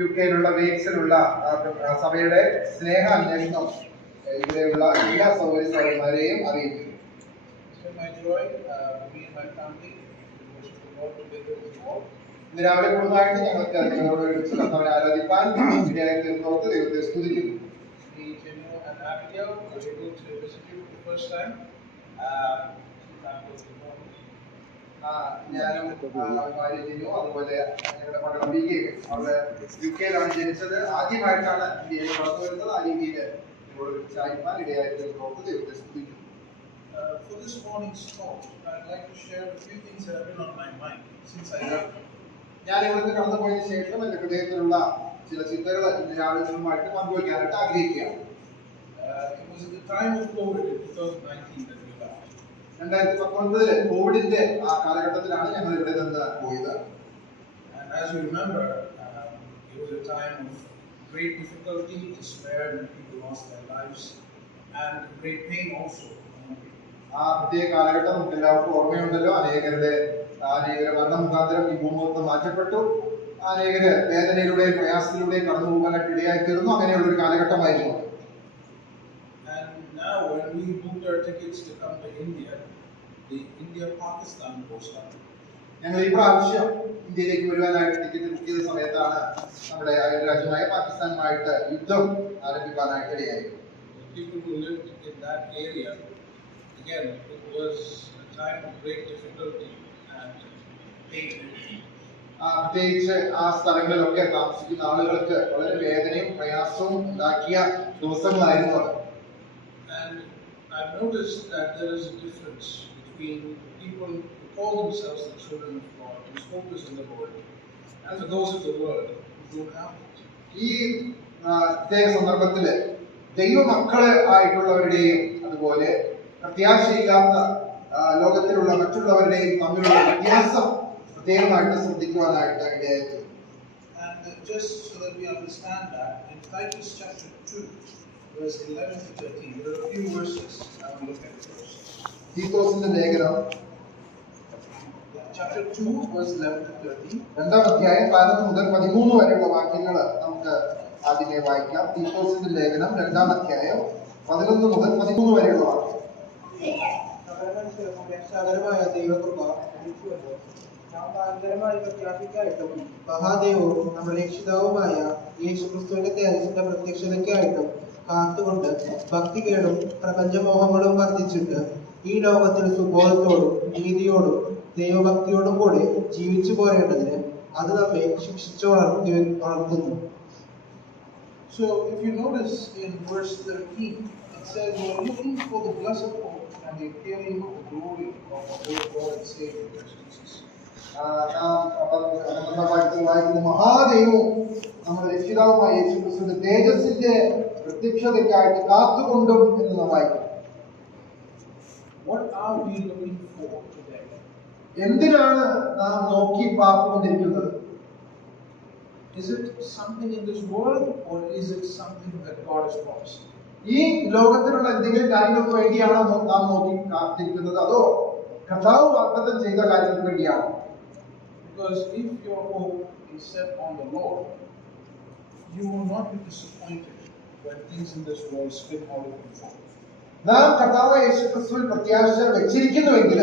യുകെയിലുള്ള വെയിൽസിലുള്ള സഭയുടെ സ്നേഹ അന്വേഷണം ഇവിടെയുള്ള എല്ലാ സൗകര്യമാരെയും അറിയിക്കുന്നു. ഇന്ന് രാവിലെ കുടുംബമായിട്ട് ഞങ്ങൾക്ക് നിങ്ങളോട് ഒരുമിച്ച് കർത്താവിനെ ആരാധിപ്പാൻ ഇടയായി തീർന്നോർത്ത് ദൈവത്തെ സ്തുതിക്കുന്നു. ഞാനും ഭാര്യജിനു അതുപോലെ ഞങ്ങളുടെ മകൾ ബികയും അവിടെ യുകെയിലാണ് ജനിച്ചത്. ആദ്യമായിട്ടാണ് ഇന്ത്യയിൽ വളർന്നു വരുന്നത്. ആ രീതിയിൽ നിങ്ങളോട് ഒരുമിച്ച് ആയിരിക്കാൻ ഇടയായി തീർന്നോർത്ത് ദൈവത്തെ സ്തുതിക്കുന്നു. For this morning's talk, I'd like to share a few things that have been on my mind since I left. ഞാൻ ഇവിടുന്ന് കടന്നുപോയതിനു ശേഷം എന്റെ ഹൃദയത്തിലുള്ള ചില ചിന്തകൾ ഇന്ന് രാവിലെ നിങ്ങളുമായിട്ട് പങ്കുവയ്ക്കാനായിട്ട് ആഗ്രഹിക്കുകയാണ്. It was at the time of COVID in 2019 that we left. 2019 കോവിഡിന്റെ ആ കാലഘട്ടത്തിലാണ് ഞങ്ങൾ ഇവിടെ നിന്ന് പോയത്. And as you remember, it was a time of great difficulty, despair, and people lost their lives, and great pain also. ആ പ്രത്യേക കാലഘട്ടം നമുക്ക് എല്ലാവർക്കും ഓർമ്മയുണ്ടല്ലോ. അനേകരുടെ മരണ മുഖാന്തരം ഈ ഭൂമുഖത്ത് മാറ്റപ്പെട്ടു. അനേകര് വേദനയിലൂടെയും പ്രയാസത്തിലൂടെയും കടന്നു പോകാനായിട്ട് ഇടയായി തീർന്നു. അങ്ങനെയുള്ള ഒരു കാലഘട്ടമായിരുന്നു. And now when we booked our tickets to come to India, the India-Pakistan war started. ഞങ്ങൾ ഈ പ്രാവശ്യം ഇന്ത്യയിലേക്ക് വരുവാനായിട്ട് ടിക്കറ്റ് ബുക്ക് ചെയ്ത സമയത്താണ് നമ്മുടെ അയൽരാജ്യമായ പാകിസ്ഥാനുമായിട്ട് യുദ്ധം ആരംഭിക്കാനായിട്ട് ഇടയായി. People who lived in that area, again, it was a time of great difficulty and pain. പ്രത്യേകിച്ച് ആ സ്ഥലങ്ങളിലൊക്കെ താമസിക്കുന്ന ആളുകൾക്ക് വളരെ വേദനയും പ്രയാസവും ഉണ്ടാക്കിയ ദിവസങ്ങളായിരുന്നു അത്. And I've noticed that there is a difference between people who call themselves the children of God, whose hope is in the Lord, and for those of the world who don't have it. ഈ പ്രത്യേക സന്ദർഭത്തില് ദൈവമക്കള് ആയിട്ടുള്ളവരുടെയും അതുപോലെ പ്രത്യാശയില്ലാത്ത ലോകത്തിലുള്ള മറ്റുള്ളവരുടെയും തമ്മിലുള്ള വ്യത്യാസം പ്രത്യേകമായിട്ട് ശ്രദ്ധിക്കുവാനായിട്ട് ഇടയായി. And just so that we understand that, in Titus chapter 2, verse 11 to 13, there are a few verses I will look at first. തീത്തോസിന്റെ ലേഖനം Chapter 2, verse 11 to 13. രണ്ടാം അധ്യായം 11 മുതൽ 13 വരെയുള്ള വാക്യങ്ങൾ നമുക്ക് ആദ്യമേ വായിക്കാം. തീത്തോസിന്റെ ലേഖനം രണ്ടാം അധ്യായം 11 മുതൽ 13 വരെയുള്ള വാക്യം. മഹാദേവവും നമ്മുടെ രക്ഷിതാവുമായ യേശുക്രിസ്തുവിന്റെ തേജസ്സിന്റെ പ്രത്യക്ഷതയ്ക്കായിട്ടും കാത്തുകൊണ്ട് ഭക്തികേടും പ്രപഞ്ചമോഹങ്ങളും വർദ്ധിച്ചിട്ട് ഈ ലോകത്തിൽ സുബോധത്തോടും നീതിയോടും ദൈവഭക്തിയോടും കൂടെ ജീവിച്ചു പോരേണ്ടതിന് അത് നമ്മെ ശിക്ഷിച്ചു വളർത്തുന്നു. So if you notice in verse 13, it says, "We are looking for the blessed hope and the appearing of the glory of our Lord and Savior Jesus." വായിക്കുന്ന മഹാദൈവവും നമ്മുടെ രക്ഷിതാവുമായ യേശുക്രിസ്തുവിന്റെ തേജസ്സിന്റെ പ്രത്യക്ഷതയ്ക്കായിട്ട് കാത്തുകൊണ്ടും എന്ന് നാം വായിക്കും. What are we looking for today? എന്തിനാണ് നാം നോക്കി പാർത്തുകൊണ്ടിരിക്കുന്നത്? Is it something in this world, or is it something that God has promised? ഈ ലോകത്തിലുള്ള എന്തെങ്കിലും കാര്യങ്ങൾക്ക് വേണ്ടിയാണോ നാം നോക്കി കാത്തിരിക്കുന്നത്, അതോ കർത്താവ് വാഗ്ദത്തം ചെയ്ത കാര്യങ്ങൾക്ക് വേണ്ടിയാണോ? Because if your hope is set on the Lord, you will not be disappointed when things in this world spin out of control. നാം കർത്താവ് യേശുക്രിസ്തുവിൽ പ്രത്യാശ വെച്ചിരിക്കുന്നുവെങ്കിൽ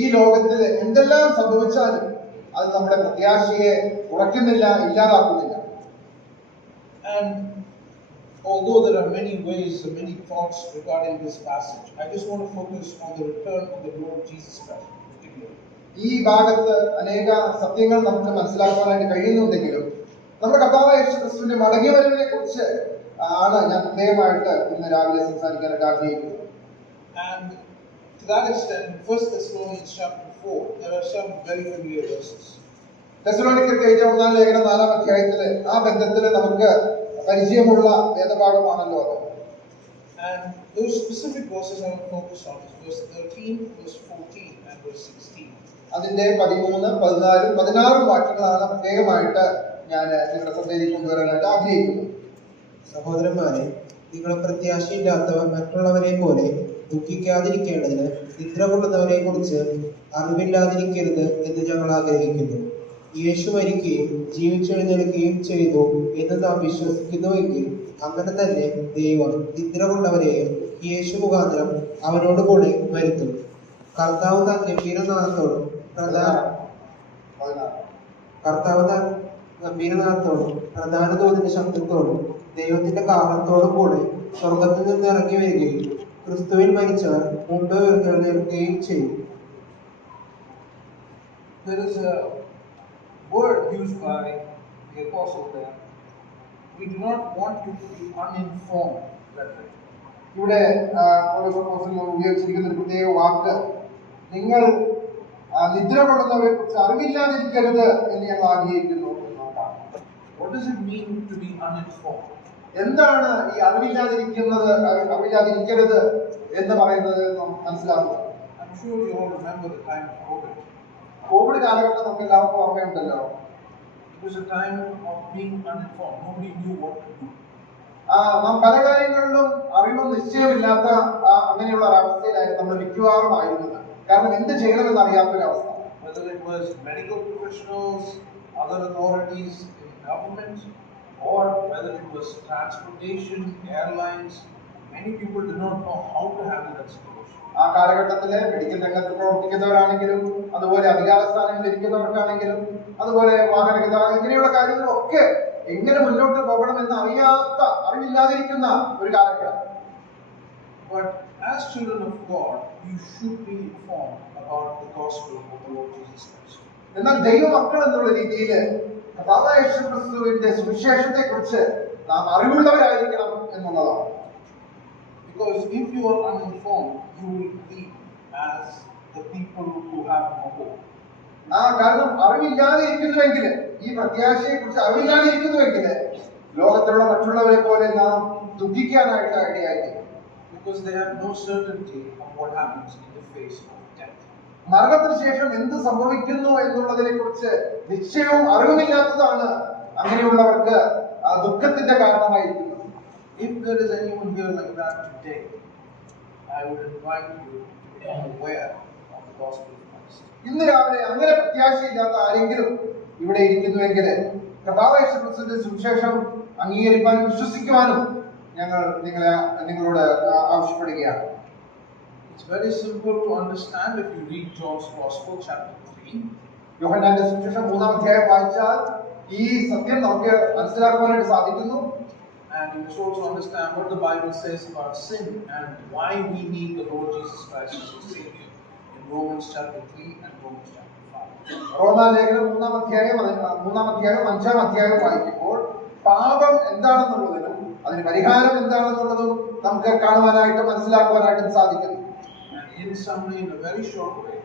ഈ ലോകത്തിൽ എന്തെല്ലാം സംഭവിച്ചാലും അത് നമ്മുടെ പ്രത്യാശയെ കുറയ്ക്കുന്നില്ല, ഇല്ലാതാക്കുന്നില്ല. And although there are many ways and many thoughts regarding this passage, I just want to focus on the return of the Lord Jesus Christ particularly. ഈ ഭാഗത്ത് അനേക സത്യങ്ങൾ നമുക്ക് മനസ്സിലാക്കാനായിട്ട് കഴിയുന്നുണ്ടെങ്കിലും നമ്മുടെ കർത്താവ് യേശുക്രിസ്തുവിന്റെ മടങ്ങിവരവിനെ കുറിച്ച് ആണ് ഞാൻ പ്രത്യേകമായിട്ട് ഇന്ന് രാവിലെ സംസാരിക്കാനായിട്ട് ആഗ്രഹിക്കുന്നത്. And to that extent, in 1 Thessalonians chapter 4, there are some very familiar verses. തെസ്സലോനിക്കർക്ക് എഴുതിയ 1-ാം ലേഖനം 4-ാം അധ്യായത്തില് ആ ബന്ധത്തില് നമുക്ക് പരിചയമുള്ള വേദഭാഗമാണല്ലോ അത്. And those specific verses I will focus on is verse 13, verse 14, and verse 16. അതിന്റെ 13, 14, 16 വാക്യങ്ങളാണ് പ്രത്യേകമായിട്ട് ഞാൻ നിങ്ങളുടെ ശ്രദ്ധയിലേക്ക് കൊണ്ടുവരാനായിട്ട് ആഗ്രഹിക്കുന്നത്. സഹോദരന്മാരെ, നിങ്ങൾ പ്രത്യാശയില്ലാത്തവർ മറ്റുള്ളവരെ പോലെ ദുഃഖിക്കാതിരിക്കേണ്ടതിന് നിദ്ര കൊള്ളുന്നവരെ കുറിച്ച് അറിവില്ലാതിരിക്കരുത് എന്ന് ഞങ്ങൾ ആഗ്രഹിക്കുന്നു. യേശു മരിക്കുകയും ജീവിച്ചെഴുന്നേൽക്കുകയും ചെയ്തു എന്ന് നാം വിശ്വസിക്കുന്നുവെങ്കിൽ അങ്ങനെ തന്നെ ദൈവം നിദ്ര കൊണ്ടവരെയും യേശു മുഖാന്തരം അവനോട് കൂടെ വരുത്തും. കർത്താവ് താൻ ഗംഭീരനാഥത്തോടും പ്രധാന ദൂതന്റെ ശബ്ദത്തോടും ദൈവത്തിന്റെ കാഹളത്തോടും കൂടെ സ്വർഗത്തിൽ നിന്ന് ഇറങ്ങി വരികയും ക്രിസ്തുവിൽ മരിച്ചവർ മുമ്പ് ഉയർത്തെഴുന്നേൽക്കുകയും ചെയ്യും. There is a word used by the apostle there. We do not want you to be uninformed, brethren. ഇവിടെ പൗലോസ് അപ്പോസ്തലൻ ഉപയോഗിച്ചിരിക്കുന്ന ഒരു പ്രത്യേക വാക്ക്, നിങ്ങൾ നിദ്ര കൊള്ളുന്നവരെ കുറിച്ച് അറിവില്ലാതിരിക്കരുത് എന്ന് ഞങ്ങൾ ആഗ്രഹിക്കുന്നു എന്നതാണ്. What does it mean to be uninformed? എന്താണ് ഈ അറിവില്ലാതിരിക്കരുത് എന്ന് പറയുന്നത് നാം മനസ്സിലാക്കുക. I'm sure you all remember the time of COVID. Covid കാലഘട്ടം നമുക്ക് എല്ലാവർക്കും ഓർമ്മയുണ്ടല്ലോ. It was a time of being uninformed. Nobody knew what to do. നാം പല കാര്യങ്ങളിലും അറിവും നിശ്ചയമില്ലാത്ത അങ്ങനെയുള്ള ഒരു അവസ്ഥയിലായിരുന്നു നമ്മൾ മിക്കവാറും ആയിരുന്നത്. കാരണം എന്ത് ചെയ്യണമെന്ന് അറിയാത്തൊരവസ്ഥ. Whether it was medical professionals, other authorities in government, or whether it was transportation, airlines, many people did not know how to handle that situation. ആ കാലഘട്ടത്തിലെ മെഡിക്കൽ രംഗത്ത് പ്രവർത്തിക്കുന്നവരാണെങ്കിലും അതുപോലെ അധികാര സ്ഥാനങ്ങളിൽ ഇരിക്കുന്നവർക്കാണെങ്കിലും അതുപോലെ വാഹന ഗതാഗതം ഇങ്ങനെയുള്ള കാര്യങ്ങളൊക്കെ എങ്ങനെ മുന്നോട്ട് പോകണമെന്ന് അറിവില്ലാതിരിക്കുന്ന ഒരു കാലഘട്ടം. But as children of God, you should be informed about the gospel of the Lord Jesus Christ. എന്നാൽ ദൈവമക്കൾ എന്നുള്ള രീതിയിൽ കർത്താവായ യേശുക്രിസ്തുവിന്റെ സുവിശേഷത്തെ കുറിച്ച് നാം അറിവുള്ളവരായിരിക്കണം എന്നുള്ളതാണ്. Because if you are uninformed, you will be as the people who have no hope. കാരണം അറിവില്ലാതെ ഇരിക്കുന്നുവെങ്കിൽ, ഈ പ്രത്യാശയെ കുറിച്ച് അറിവില്ലാതെ ഇരിക്കുന്നുവെങ്കിൽ ലോകത്തിലുള്ള മറ്റുള്ളവരെ പോലെ നാം ദുഃഖിക്കാനായിട്ട് ഇടയായിരിക്കും. Because they have no certainty of what happens in the face of death. മരണത്തിന് ശേഷം എന്ത് സംഭവിക്കുന്നു എന്നുള്ളതിനെ കുറിച്ച് നിശ്ചയവും അറിവുമില്ലാത്തതാണ് അങ്ങനെയുള്ളവർക്ക് ദുഃഖത്തിന്റെ കാരണമായിരിക്കുന്നത്. If there is anyone here like that today, I would invite you to become aware of the gospel of Christ. ഇന്ന് രാവിലെ അങ്ങനെ പ്രത്യാശയില്ലാത്ത ആരെങ്കിലും ഇവിടെ ഇരിക്കുന്നുവെങ്കിൽ കർത്താവായ യേശുക്രിസ്തുവിന്റെ സുവിശേഷം അംഗീകരിക്കാനും വിശ്വസിക്കുവാനും ഞങ്ങൾ നിങ്ങളോട് ആവശ്യപ്പെടുകയാണ്. It's very simple to understand if you read John's Gospel, chapter 3. യോഹന്നാന്റെ സുവിശേഷം 3-ാം അധ്യായം വായിച്ചാൽ ഈ സത്യം നമുക്ക് മനസ്സിലാക്കുവാനായിട്ട് സാധിക്കുന്നു. And you must also understand what the Bible says about sin and why we need the Lord Jesus Christ as our Savior in Romans chapter 3 and Romans chapter 5. റോമാലേഖനം 3-ാം അധ്യായം 5-ാം അധ്യായം വായിക്കുമ്പോൾ പാപം എന്താണെന്നുള്ളതിനും അതിന് പരിഹാരം എന്താണെന്നുള്ളതും നമുക്ക് കാണുവാനായിട്ട് മനസ്സിലാക്കുവാനായിട്ടും സാധിക്കുന്നു. And in summary, in a very short way,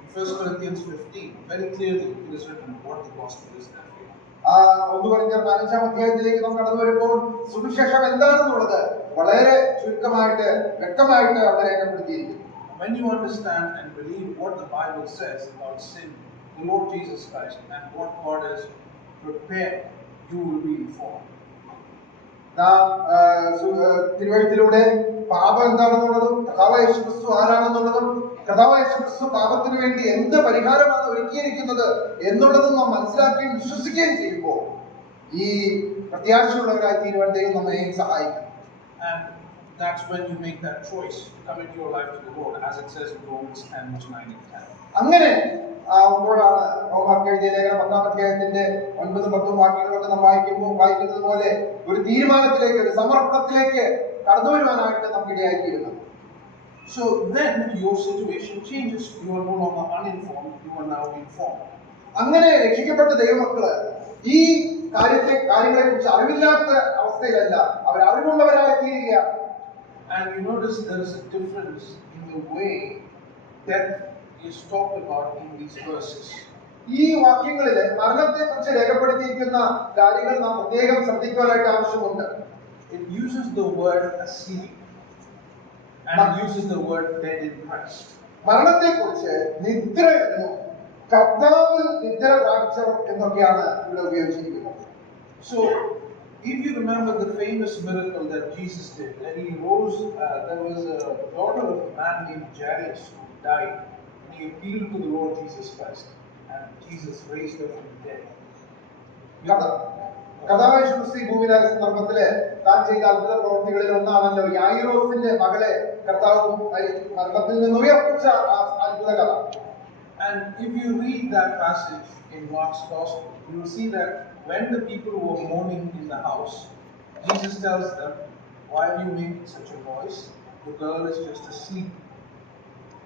in 1 Corinthians 15, very clearly it is written what the gospel is that way. 1 കൊരിന്ത്യർ 15-ാം അധ്യായത്തിലേക്ക് നാം കടന്നു വരുമ്പോൾ സുവിശേഷം എന്താണെന്നുള്ളത് വളരെ ചുരുക്കമായിട്ട് വ്യക്തമായിട്ട് അവിടെ രേഖപ്പെടുത്തിയിരിക്കുന്നു. When you understand and believe what the Bible says about sin, the Lord Jesus Christ, and what God has prepared, you will be informed. തിരുവഴുത്തിലൂടെ പാപം എന്താണെന്നുള്ളതും കർത്താവായ യേശുക്രിസ്തു ആരാണെന്നുള്ളതും കർത്താവായ യേശുക്രിസ്തു പാപത്തിന് വേണ്ടി എന്ത് പരിഹാരമാണ് ഒരുക്കിയിരിക്കുന്നത് എന്നുള്ളതും നാം മനസ്സിലാക്കുകയും വിശ്വസിക്കുകയും ചെയ്യുമ്പോൾ ഈ പ്രത്യാശയുള്ളവരായി തീരുവാൻ ദൈവം നമ്മെ സഹായിക്കും. And that's when you make that choice to commit your life to the Lord, as it says in Romans 10:9-10. അങ്ങനെ ആവുമ്പോഴാണ് റോമർക്ക് എഴുതിയ ലേഖനം 10-ാം അധ്യായത്തിന്റെ 9-10 വാക്യങ്ങളൊക്കെ നാം വായിക്കുന്നത് പോലെ ഒരു തീരുമാനത്തിലേക്ക്, ഒരു സമർപ്പണത്തിലേക്ക് കടന്നു വരുവാനായിട്ട് നമുക്ക് ഇടയായിത്തീരുന്നത്. So then your situation changes. You are no longer uninformed, you are now informed. അങ്ങനെ രക്ഷിക്കപ്പെട്ട ദൈവമക്കള് ഈ കാര്യങ്ങളെ കുറിച്ച് അറിവില്ലാത്ത അവസ്ഥയിലല്ല, അവർ അറിവുള്ളവരായി തീരുകയാണ്. And you notice there is a difference in the way death is talked about in these verses. ഈ വാക്യങ്ങളിൽ മരണത്തെ കുറിച്ച് രേഖപ്പെടുത്തിയിരിക്കുന്ന കാര്യങ്ങൾ നാം പ്രത്യേകം ശ്രദ്ധിക്കുവാനായിട്ട് ആവശ്യമുണ്ട്. It uses the word asleep and it uses the word dead in Christ. മരണത്തെ കുറിച്ച് നിദ്ര എന്നും കർത്താവിൽ നിദ്ര പ്രാപിച്ചവർ എന്നൊക്കെയാണ് ഇവിടെ ഉപയോഗിച്ചിരിക്കുന്നത്. So if you remember the famous miracle that Jesus did, that he rose, there was a daughter of a man named Jairus who died, and he appealed to the Lord Jesus Christ. and Jesus raised her from the dead. കഥാവേശുക്രിസ്തു ഈ ഭൂമിയിലായ സന്ദർഭത്തില് താൻ ചെയ്ത അത്ഭുത പ്രവൃത്തികളിൽ ഒന്നാണല്ലോ യായിറോസിന്റെ മകളെ കർത്താവ് മരണത്തിൽ നിന്ന് ഉയർപ്പിച്ച ആ അത്ഭുത കഥ. And if you read that passage in Mark's Gospel, you will see that when the people were mourning in the house, Jesus tells them, "Why are you making such a noise? The girl is just asleep."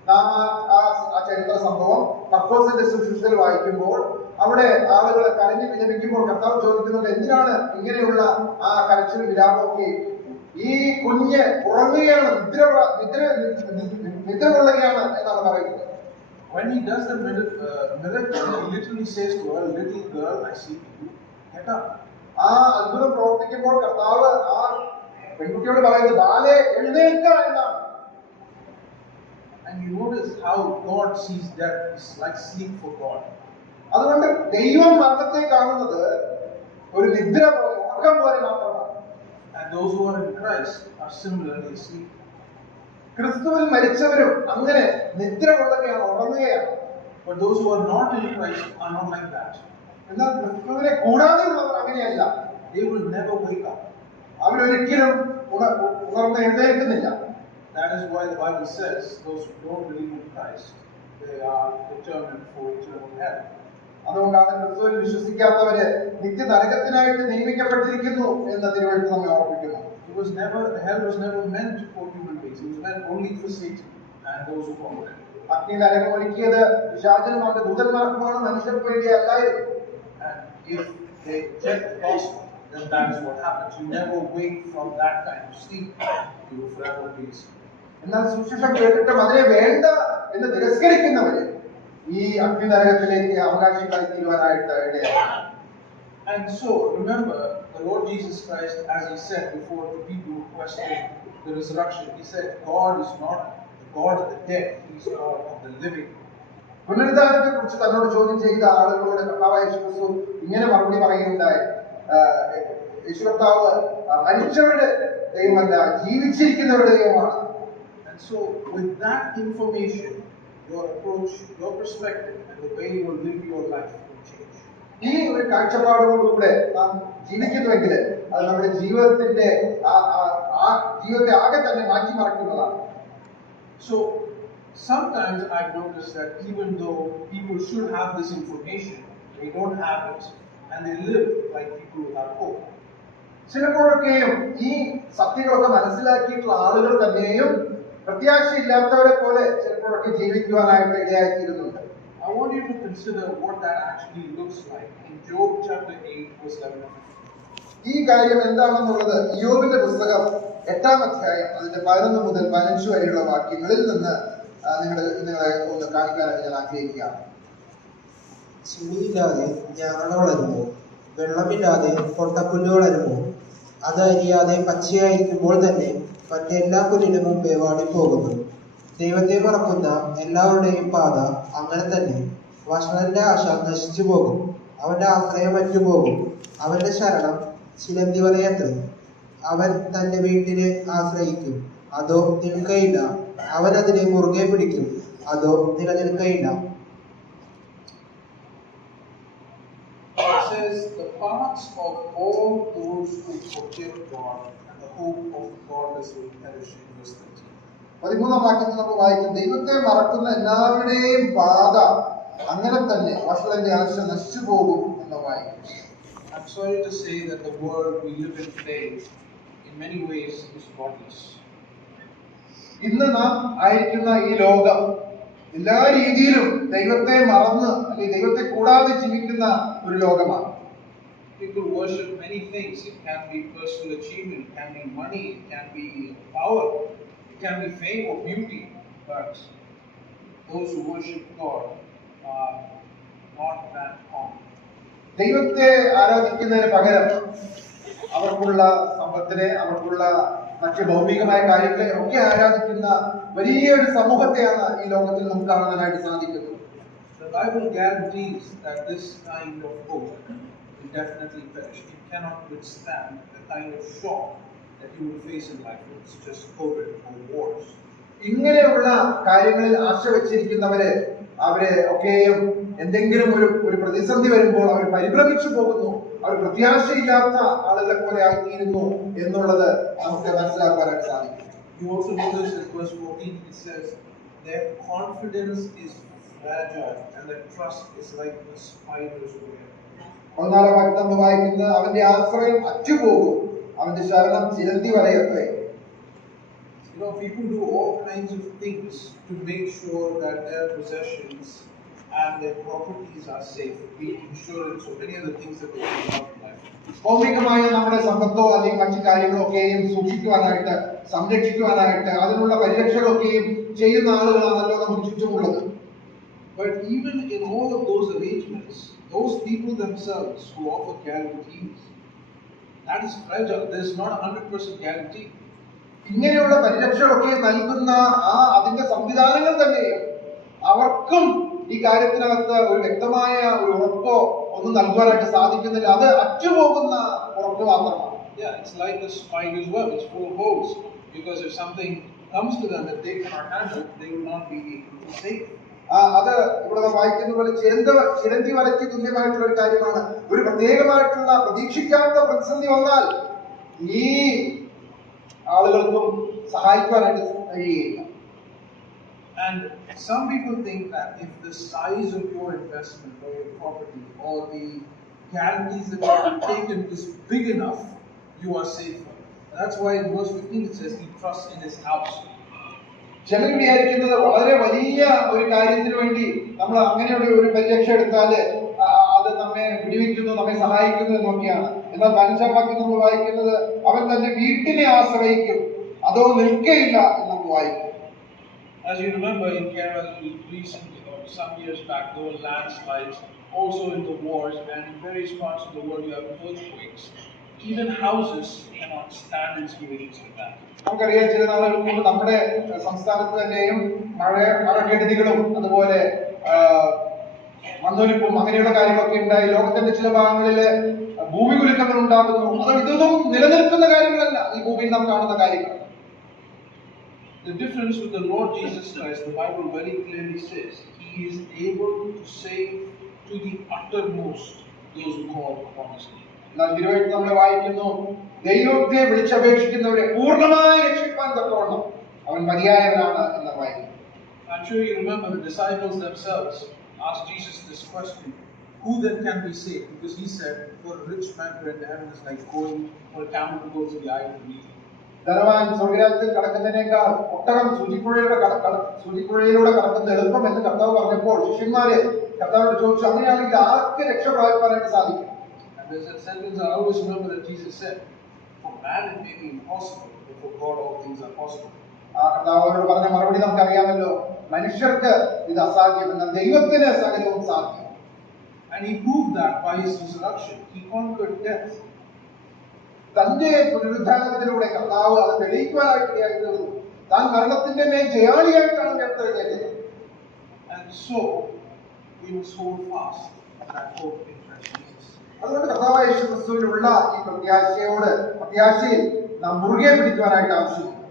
നാം ആ ചരിത്ര സംഭവം മർക്കോസിന്റെ സുവിശേഷത്തിൽ വായിക്കുമ്പോൾ അവിടെ ആളുകൾ കരഞ്ഞു വിലപിക്കുമ്പോൾ കർത്താവ് ചോദിക്കുന്നത് എന്തിനാണ് ഇങ്ങനെയുള്ള ആ കരച്ചിൽ വിലാപമൊക്കെ? ഈ കുഞ്ഞ് ഉറങ്ങുകയാണ്, നിദ്ര കൊള്ളുകയാണ് എന്നാണ് പറയുന്നത്. When he does the miracle, he literally says to her, "Little girl, I see you. Get up." ആ അത്ഭുതം പ്രവർത്തിക്കുമ്പോൾ കർത്താവ് ആ പെൺകുട്ടിയോട് പറയുന്നത് ബാലെ എഴുന്നേൽക്ക എന്നാണ്. And you notice how God sees death is like sleep for God. അതുകൊണ്ട് ദൈവം മരണത്തെ കാണുന്നത് ഒരു നിദ്ര പോലെ, ഉറക്കം പോലെ മാത്രമാണ്. And those who are in Christ are similarly asleep. ക്രിസ്തുവിൽ മരിച്ചവരും അങ്ങനെ നിദ്ര കൊള്ളുകയാണ്, ഉറങ്ങുകയാണ്. But those who are not in Christ are not like that. എന്നാൽ ക്രിസ്തുവിനെ കൂടാതെയുള്ളവർ അങ്ങനെയല്ല. They will never wake up. അവരൊരിക്കലും ഉണർന്ന് എഴുന്നേൽക്കുന്നില്ല. That is why the Bible says those who don't believe in Christ, they are determined for eternal hell. അതുകൊണ്ടാണ് ക്രിസ്തുവിൽ വിശ്വസിക്കാത്തവര് നിത്യ നരകത്തിനായിട്ട് നിയമിക്കപ്പെട്ടിരിക്കുന്നു എന്ന് തിരുവെഴുത്ത് നമ്മെ ഓർമ്മിക്കുന്നു. The hell was never meant for human beings. It was meant only for Satan and those who follow him. അഗ്നി നരകം ഒരുക്കിയത് പിശാചിനും അവന്റെ ദൂതന്മാർക്കുമാണ്, മനുഷ്യർക്ക് വേണ്ടി അല്ലായിരുന്നു. And if they reject the gospel, then that is what happens. You never wake from that kind of sleep. You will forever be asleep. എന്നാൽ സുവിശേഷം കേട്ടിട്ടും അതിനെ വേണ്ട എന്ന് തിരസ്കരിക്കുന്നവര് ഈ അഗ്നി നരകത്തിലേക്ക് അവകാശികളായി തീരുവാനായിട്ട് ഇടയായി. And so, remember, the Lord Jesus Christ, as he said before the people who questioned the resurrection, he said, God is not the God of the dead, he is God of the living. പുനരുദ്ധാനത്തെ കുറിച്ച് തന്നോട് ചോദ്യം ചെയ്ത ആളുകളോട് കർത്താവായ യേശുക്രിസ്തു ഇങ്ങനെ മറുപടി പറയുകയുണ്ടായി. യേശു കർത്താവ് മരിച്ചവരുടെ ദൈവമല്ല, ജീവിച്ചിരിക്കുന്നവരുടെ ദൈവമാണ്. And so, with that information, your approach, your perspective, and the way you will live your life will change. ഈ ഒരു കാഴ്ചപ്പാടോടുകൂടെ നാം ജീവിക്കുന്നുവെങ്കിൽ അത് നമ്മുടെ ജീവിതത്തിന്റെ ജീവിതത്തെ ആകെ തന്നെ മാറ്റിമറിക്കുന്നതാണ്. So sometimes I've noticed that even though people should have this information, they don't have it, and they live like people without hope. ചിലപ്പോഴൊക്കെയും ഈ സത്യങ്ങളൊക്കെ മനസ്സിലാക്കിയിട്ടുള്ള ആളുകൾ തന്നെയും പ്രത്യാശയില്ലാത്തവരെ പോലെ ചിലപ്പോഴൊക്കെ ജീവിക്കുവാനായിട്ട് ഇടയായിത്തീരുന്നുണ്ട്. I want you to consider what that actually looks like in Job chapter 8 verse 11. ഈ കാര്യം എന്താണെന്നുള്ളത് യോബിന്റെ പുസ്തകം 8-ാം അധ്യായം അതിന്റെ 11 മുതൽ 15 വരെയുള്ള വാക്യങ്ങളിൽ നിന്ന് നിങ്ങളെ ഒന്ന് കാണിക്കാനായിട്ട് ഞാൻ ആഗ്രഹിക്കുകയാണ്. ചെളിയില്ലാതെ ഞാറ വളരുമോ? വെള്ളമില്ലാതെ പൊട്ടപ്പുല്ല് വളരുമോ? അത് അരിയാതെ പച്ചയായിരിക്കുമ്പോൾ തന്നെ മറ്റെല്ലാ പുല്ലിനും മുമ്പേ വാടിപ്പോകുന്നു. ദൈവത്തെ മറക്കുന്ന എല്ലാവരുടെയും പാത അങ്ങനെ തന്നെ. വഷളന്റെ ആശ നശിച്ചു പോകും, അവന്റെ ആശ്രയം മറ്റുപോകും. അവന്റെ ശരണം ചിലന്തി വലയത്രേ. അവൻ തന്റെ വീട്ടിനെ ആശ്രയിക്കും, അതോ നിൽക്കയില്ല. അവൻ അതിനെ മുറുകെ പിടിക്കും, അതോ നിലനിൽക്കയില്ല. It says, the paths of all those who forget God and the hope of the godless will perish in verse 13. 13-ാം വാക്യത്തിൽ നമ്മൾ വായിക്കും, ദൈവത്തെ മറക്കുന്ന എല്ലാവരുടെയും പാത അങ്ങനെ തന്നെ, വഷളന്റെ ആശ നശിച്ചു പോകും എന്ന് വായിക്കും. I'm sorry to say that the world we live in today, in many ways, is godless. ഇന്ന് നാം ആയിരിക്കുന്ന ഈ ലോകം എല്ലാ രീതിയിലും ദൈവത്തെ മറന്ന് അല്ലെങ്കിൽ ദൈവത്തെ കൂടാതെ ജീവിക്കുന്ന ഒരു ലോകമാണ്. People worship many things. It can be personal achievement, it can be money, it can be power, it can be fame or beauty. But those who worship God are not that common. ദൈവത്തെ ആരാധിക്കുന്നതിന് പകരം അവർക്കുള്ള സമ്പത്തിനെ, അവർക്കുള്ള മറ്റ് ഭൗമികമായ കാര്യങ്ങളെ ഒക്കെ ആരാധിക്കുന്ന വലിയൊരു സമൂഹത്തെയാണ് ഈ ലോകത്തിൽ നമുക്ക് കാണാനായിട്ട് സാധിക്കുന്നത്. The Bible guarantees that this kind of hope will definitely perish. It cannot withstand the kind of shock that you will face in life. It's just COVID or wars. ഇങ്ങനെയുള്ള കാര്യങ്ങളിൽ ആശ വെച്ചിരിക്കുന്നവര് അവരെ ഒക്കെയും എന്തെങ്കിലും ഒരു പ്രതിസന്ധി വരുമ്പോൾ അവർ പരിഭ്രമിച്ചു പോകുന്നു, അവർ പ്രത്യാശയില്ലാത്ത ആളുകളെ പോലെ ആയിത്തീരുന്നു എന്നുള്ളത് നമുക്ക് മനസ്സിലാക്കാനായിട്ട് സാധിക്കും. You also notice in verse 14 it says, their confidence is fragile and their trust is like a spider's web. 14-ാം വാക്യം നമ്മൾ വായിക്കുന്നത്, അവന്റെ ആശ്രയം അറ്റുപോകും, അവന്റെ ശരണം ചിലന്തി വലയത്രേ. You know, people do all kinds of things to make sure that their possessions and their properties are safe, be it insurance or many other things that they do in life. ഭൗമികമായ നമ്മുടെ സമ്പത്തോ അല്ലെങ്കിൽ മറ്റു കാര്യങ്ങളൊക്കെയും സൂക്ഷിക്കുവാനായിട്ട്, സംരക്ഷിക്കുവാനായിട്ട് അതിനുള്ള പരിരക്ഷകളൊക്കെയും ചെയ്യുന്ന ആളുകളാണല്ലോ നമുക്ക് ചുറ്റുമുള്ളത്. But even in all of those arrangements, those people themselves who offer guarantees, that is fragile. There is not 100% guarantee. ഇങ്ങനെയുള്ള പരിരക്ഷകളൊക്കെ നൽകുന്ന അതിന്റെ സംവിധാനങ്ങൾ തന്നെയും അവർക്കും ഈ കാര്യത്തിനകത്ത് ഒരു വ്യക്തമായ ഒരു ഉറപ്പോ ഒന്നും നൽകുവാനായിട്ട് സാധിക്കുന്നില്ല. അത് അറ്റുപോകുന്ന ഉറപ്പ് മാത്രമാണ്. Yeah, it's like a spider's web. It's full of holes. Because if something comes to them that they cannot handle, they will not be able to save. അത് ഇവിടെ വായിക്കുന്ന പോലെ ചിലന്തി വലയ്ക്ക് തുല്യമായിട്ടുള്ള ഒരു കാര്യമാണ്. ഒരു പ്രത്യേകമായിട്ടുള്ള പ്രതീക്ഷിക്കാത്ത പ്രതിസന്ധി വന്നാൽ ഈ ആളുകൾക്കും സഹായിക്കാനായിട്ട് കഴിയുകയില്ല. And some people think that if the size of your investment or your property or the guarantees that you have taken is big enough, you are safer. That's why in verse 15 it says he trusts in his house. ചിലർ വിചാരിക്കുന്നത് വളരെ വലിയ ഒരു കാര്യത്തിന് വേണ്ടി നമ്മൾ അങ്ങനെയുള്ള ഒരു പരിരക്ഷ എടുത്താല് അത് നമ്മെ വിടുവിക്കുന്നു, നമ്മെ സഹായിക്കുന്നു എന്നൊക്കെയാണ്. എന്നാൽ 15-ാം വാക്യം നമ്മൾ വായിക്കുന്നത്, അവൻ തന്റെ വീട്ടിനെ ആശ്രയിക്കും, അതോ നിൽക്കയില്ല എന്ന് നമ്മൾ വായിക്കും. As you remember in Kerala recently or some years back, there were landslides, also in the wars, and in various parts of the world you have earthquakes. Even houses cannot stand in situations like that. നമുക്കറിയാം, ചില നാളുകൾക്ക് മുമ്പ് നമ്മുടെ സംസ്ഥാനത്ത് തന്നെയും മഴക്കെടുതികളും അതുപോലെ മണ്ണൊലിപ്പും അങ്ങനെയുള്ള കാര്യങ്ങളൊക്കെ ഉണ്ടായി. ലോകത്തിന്റെ ചില ഭാഗങ്ങളില് ഭൂമികുലുക്കങ്ങൾ ഉണ്ടാകുന്നു. ഇതൊന്നും നിലനിൽക്കുന്ന കാര്യങ്ങളല്ല, ഈ ഭൂമിയിൽ നാം കാണുന്ന കാര്യങ്ങൾ. The difference with the Lord Jesus Christ, the Bible very clearly says, He is able to save to the uttermost those who call upon His name. എന്നാൽ തിരുവഴുത്ത് നമ്മൾ വായിക്കുന്നു, ദൈവത്തെ വിളിച്ചപേക്ഷിക്കുന്നവരെ പൂർണ്ണമായി രക്ഷിക്കാൻ തക്കവണ്ണം അവൻ മതിയായവനാണ് എന്ന് വായിക്കുന്നു. I'm sure you remember the disciples themselves asked Jesus this question, who then can be saved? Because He said, for a rich man to enter heaven is like going for a camel to go through the eye of a needle. ധനവാൻ സ്വർഗ്ഗരാജ്യത്തിൽ കടക്കുന്നതിനേക്കാൾ ഒട്ടകം സൂചിക്കുഴയിലൂടെ കടക്കുന്ന എളുപ്പം എന്ന് കർത്താവ് പറഞ്ഞപ്പോൾ ശിഷ്യന്മാരെ കർത്താവിനോട് ചോദിച്ചു, അങ്ങനെയാണെങ്കിൽ ആർക്ക് രക്ഷ പ്രാപിക്കാനായിട്ട് സാധിക്കും? And there's a sentence I always remember that Jesus said, for man it may be impossible, but for God all things are possible. ആ കർത്താവിനോട് പറഞ്ഞ മറുപടി നമുക്കറിയാമല്ലോ, മനുഷ്യർക്ക് ഇത് അസാധ്യം, എന്നാൽ ദൈവത്തിന് സകലവും സാധ്യം. And He proved that by His resurrection. He conquered death. തന്റെ പുനരുദ്ധാനത്തിലൂടെ കർത്താവ് അത് തെളിയിക്കുവാനായിട്ട് താൻ മരണത്തിന്റെ മേൽ ജയാളിയായിട്ടാണ് ഉയർത്തെഴുന്നേറ്റത്. And so we must hold fast that hope in Christ Jesus. അതുകൊണ്ട് കർത്താവായ യേശു ക്രിസ്തുവിലുള്ള ഈ പ്രത്യാശയിൽ നാം മുറുകെ പിടിക്കുവാനായിട്ട് ആവശ്യമുണ്ട്.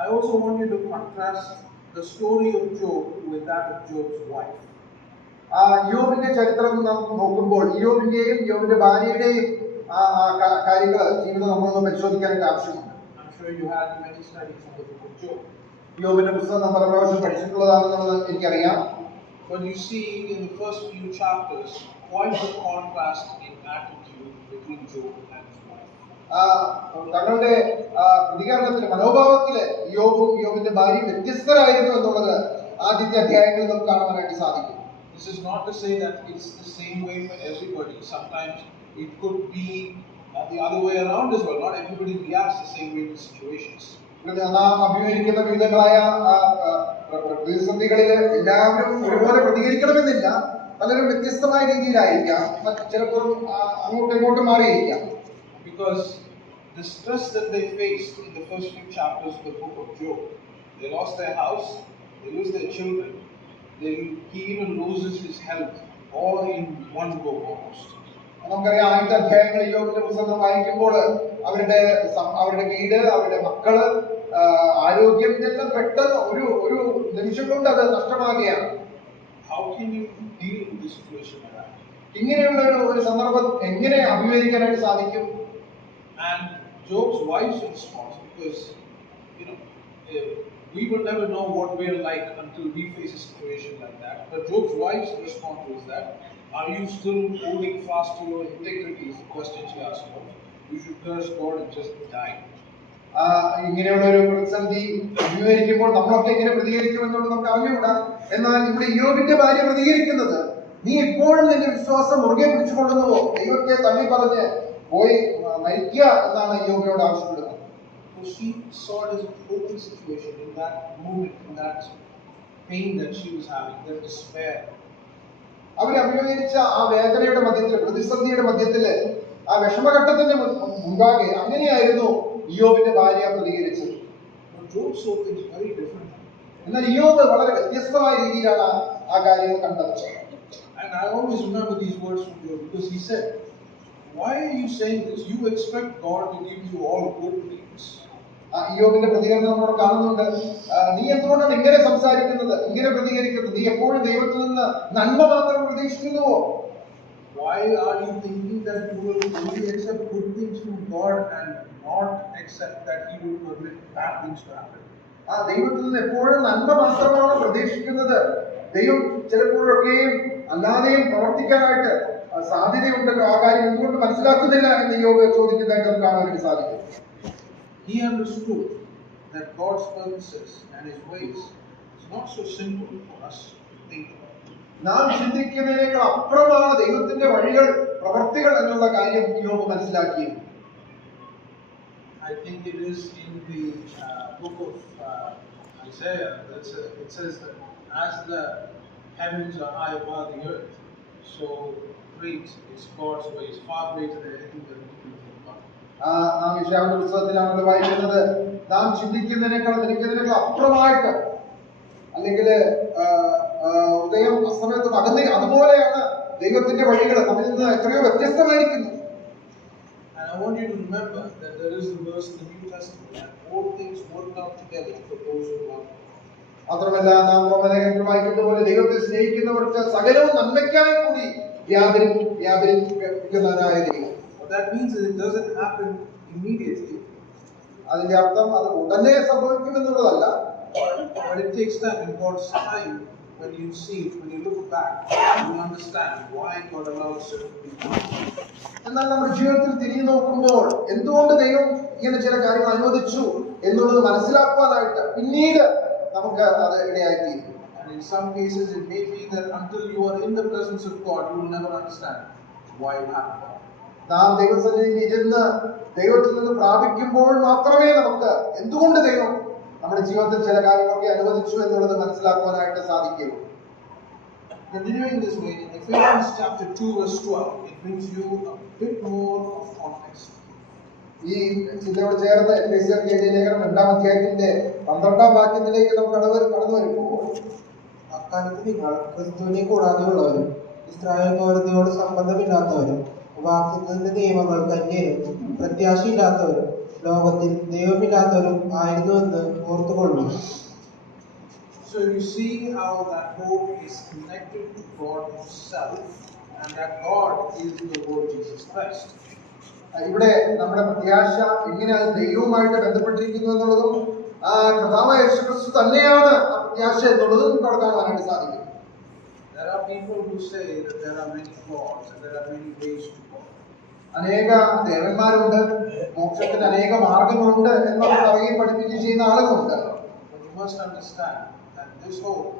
I also want you to contrast the story of Job with that of Job's wife. യോബിന്റെ ചരിത്രം നാം നോക്കുമ്പോൾ യോബിന്റെയും യോബിന്റെ ഭാര്യയുടെയും കാര്യങ്ങൾ ജീവിതം നമ്മളൊന്ന് പരിശോധിക്കാനായിട്ട് ആവശ്യമുണ്ട്. I'm sure you had many studies on the book of Job. യോബിന്റെ പുസ്തകം നമ്മൾ പല പ്രാവശ്യം പഠിച്ചിട്ടുള്ളതാണെന്നുള്ളത് എനിക്കറിയാം. But you see in the first few chapters quite a contrast in attitude between Job and his wife. തങ്ങളുടെ പ്രതികരണത്തില് മനോഭാവത്തില് യോബിന്റെ ഭാര്യ വ്യത്യസ്തരായിരുന്നു എന്നുള്ളത് ആദ്യത്തെ അധ്യായങ്ങളിൽ നമുക്ക് കാണാനായിട്ട് സാധിക്കും. This is not to say that it's the same way for everybody. Sometimes it could be the other way around as well. Not everybody reacts the same way to situations. നാം അഭിമുഖീകരിക്കുന്ന വിവിധങ്ങളായ പ്രതിസന്ധികളിൽ എല്ലാവരും ഒരുപോലെ പ്രതികരിക്കണമെന്നില്ല. പലരും വ്യത്യസ്തമായ രീതിയിലായിരിക്കാം, ചിലപ്പോൾ അങ്ങോട്ടും ഇങ്ങോട്ടും മാറിയിരിക്കാം. Because the stress that they faced in the first few chapters of the book of Job, they lost their house, they lose their children, he even loses his health, all in one go almost. നമുക്കറിയാം, ആദ്യത്തെ അധ്യായങ്ങളിൽ യോബിന്റെ പുസ്തകം വായിക്കുമ്പോൾ അവരുടെ വീട്, അവരുടെ മക്കള്, ആരോഗ്യം, ഇതെല്ലാം പെട്ടെന്ന് ഒരു നിമിഷം കൊണ്ട് അത് നഷ്ടമാകുകയാണ്. how can you deal with the situation like that? ഇങ്ങനെയുള്ള ഒരു സന്ദർഭം എങ്ങനെ അഭിമുഖീകരിക്കാനായിട്ട് സാധിക്കും? And Job's wife's response, because you know, we will never know what we are like until we face a situation like that. But Job's wife's response was that, "Are you still holding fast to your integrity?" is the question she asked for. You should curse God and just die. ഇങ്ങനെയുള്ള ഒരു പ്രതിസന്ധി അഭിമുഖീകരിക്കുമ്പോൾ നമ്മളൊക്കെ എങ്ങനെ പ്രതികരിക്കുമെന്നുള്ളത് നമുക്ക് അറിഞ്ഞുകൂടാ. എന്നാൽ ഇവിടെ ഇയ്യോബിന്റെ ഭാര്യ പ്രതികരിക്കുന്നത്, നീ ഇപ്പോഴും നിന്റെ വിശ്വാസം മുറുകെ പിടിച്ചുകൊള്ളുന്നുവോ? ദൈവത്തെ തള്ളി പറഞ്ഞ് പോയി മരിക്കുക എന്നാണ് ഇയ്യോബിനോട് ആവശ്യപ്പെടുന്നത്. So she saw it as a hopeless situation in that moment, in that pain that she was having, that despair. അവർ അഭിമുഖീകരിച്ച ആ വേദനയുടെ മധ്യത്തിൽ, പ്രതിസന്ധിയുടെ മധ്യത്തില്, ആ വിഷമഘട്ടത്തിന്റെ മുൻപാകെ അങ്ങനെയായിരുന്നു ഇയ്യോബിന്റെ ഭാര്യ പ്രതികരിച്ചത്. Job saw things very different. എന്നാൽ ഇയ്യോബ് വളരെ വ്യത്യസ്തമായ രീതിയിലാണ് ആ കാര്യങ്ങൾ കണ്ടത്. And I always remember these words from Job, because he said, "Why are you saying this? You expect God to give you all good things." ഇയ്യോബിന്റെ പ്രതികരണം നമ്മൾ കാണുന്നുണ്ട്. നീ എന്തുകൊണ്ടാണ് ഇങ്ങനെ സംസാരിക്കുന്നത്, ഇങ്ങനെ പ്രതികരിക്കുന്നത്? നീ എപ്പോഴും ദൈവത്തിൽ നിന്ന് നന്മ മാത്രം പ്രതീക്ഷിക്കുന്നുവോ? Why are you thinking that you will only accept good things from God and not accept that He will permit bad things to happen? ദൈവത്തിൽ നിന്ന് എപ്പോഴും നന്മ മാത്രമാണ് പ്രതീക്ഷിക്കുന്നത്. ദൈവം ചിലപ്പോഴൊക്കെയും അല്ലാതെയും പ്രവർത്തിക്കാനായിട്ട് സാധ്യതയുണ്ടല്ലോ. ആ കാര്യം എന്തുകൊണ്ട് മനസ്സിലാക്കുന്നില്ല എന്ന് ഇയ്യോബ് ചോദിക്കുന്നതായിട്ട് നമുക്ക് കാണാൻ വേണ്ടി സാധിക്കും. He understood that God's purposes and His ways is not so simple for us to think about. നാം ചിന്തിക്കുന്നതിനേക്കാൾ അപ്പുറമാണ് ദൈവത്തിന്റെ വഴികൾ, പ്രവർത്തികൾ എന്നുള്ള കാര്യം ഇയ്യോബ് മനസ്സിലാക്കി. I think it is in the book of Isaiah that it says that as the heavens are high above the earth, so great is God's ways, far greater than anything that we can think about. നാം യശയ്യാവിന്റെ പുസ്തകത്തിലാണ് വായിക്കുന്നത്, നാം ചിന്തിക്കുന്നതിനേക്കാൾ നിൽക്കുന്നതിനേക്കാൾ അപ്പുറമായിട്ട്, അല്ലെങ്കിൽ ഉദയം അസ്തമയത്ത് അകന്ന് അതുപോലെയാണ് ദൈവത്തിന്റെ വഴികൾ നമ്മിൽ നിന്ന് എത്രയോ വ്യത്യസ്തമായിരിക്കുന്നു. And I want you to remember that there is a verse in the New Testament that all things work out together for those who love God. മാത്രമല്ല നാം റോമലേഖനത്തിൽ വായിക്കുന്ന പോലെ ദൈവത്തെ സ്നേഹിക്കുന്നവർക്ക് സകലവും നന്മയ്ക്കായി കൂടി വ്യാപരിക്കുന്നവനായ ദൈവം. What that means is it doesn't happen immediately. അതിന്റെ അർത്ഥം അത് ഉടനെ സംഭവിക്കുമെന്നുള്ളതല്ല. But it takes time. In God's time, when you see it, when you look back, you will understand why God allows certain people. എന്നാൽ നമ്മുടെ ജീവിതത്തിൽ തിരിഞ്ഞു നോക്കുമ്പോൾ എന്തുകൊണ്ട് ദൈവം ഇങ്ങനെ ചില കാര്യങ്ങൾ അനുവദിച്ചു എന്നുള്ളത് മനസ്സിലാക്കുവാനായിട്ട് പിന്നീട് നമുക്ക് അത് ഇടയാക്കിയിരിക്കും. And in some cases, it may be that until you are in the presence of God, you will never understand why it happened. നാം ദൈവസന്നിധിയിൽ ഇരുന്ന് ദൈവത്തിൽ നിന്ന് പ്രാപിക്കുമ്പോൾ മാത്രമേ നമുക്ക് എന്തുകൊണ്ട് ദൈവം നമ്മുടെ ജീവിതത്തിൽ ചില കാര്യങ്ങളൊക്കെ അനുവദിച്ചു എന്നുള്ളത് മനസ്സിലാക്കുവാനായിട്ട് സാധിക്കുകയുള്ളൂ. Continuing this way, in Ephesians chapter 2, verse 12, it brings you a bit more of context. ഈ ചിന്തയോട് ചേർന്ന് എഫേസ്യർക്ക് എഴുതിയ ലേഖനം 2-ാം അധ്യായത്തിന്റെ 12-ാം വാക്യത്തിലേക്ക് നമുക്ക് കടന്നു വരുമ്പോൾ, അക്കാലത്ത് നിങ്ങൾ ക്രിസ്തുവിനെ കൂടാതെയുള്ളവരും ഇസ്രായേൽ പൗരതയോട് സംബന്ധമില്ലാത്തവരും വാഗ്ദത്തത്തിന്റെ നിയമങ്ങൾക്ക് അന്യരും പ്രത്യാശയില്ലാത്തവരും ലോകത്തിൽ ദൈവമില്ലാത്തവരും ആയിരുന്നുവെന്ന് ഓർത്തുകൊള്ളുന്നു. So you see how that hope is connected to God Himself, and that God is the Lord Jesus Christ. ഇവിടെ നമ്മുടെ പ്രത്യാശ എങ്ങനെയാണ് ദൈവവുമായിട്ട് ബന്ധപ്പെട്ടിരിക്കുന്നു എന്നുള്ളതും ആ കർത്താവായ യേശുക്രിസ്തു തന്നെയാണ് ആ പ്രത്യാശ എന്നുള്ളതും നമുക്ക് കാണാനായിട്ട് സാധിക്കും. There are people who say that there are many flaws and there are many ways to God. അനേക ദേവന്മാരുണ്ട്, മോക്ഷത്തിന് അനേക മാർഗങ്ങളുണ്ട് എന്നൊക്കെ പറയുകയും പഠിപ്പിക്കുകയും ചെയ്യുന്ന ആളുകളുണ്ട്. But you must understand that this hope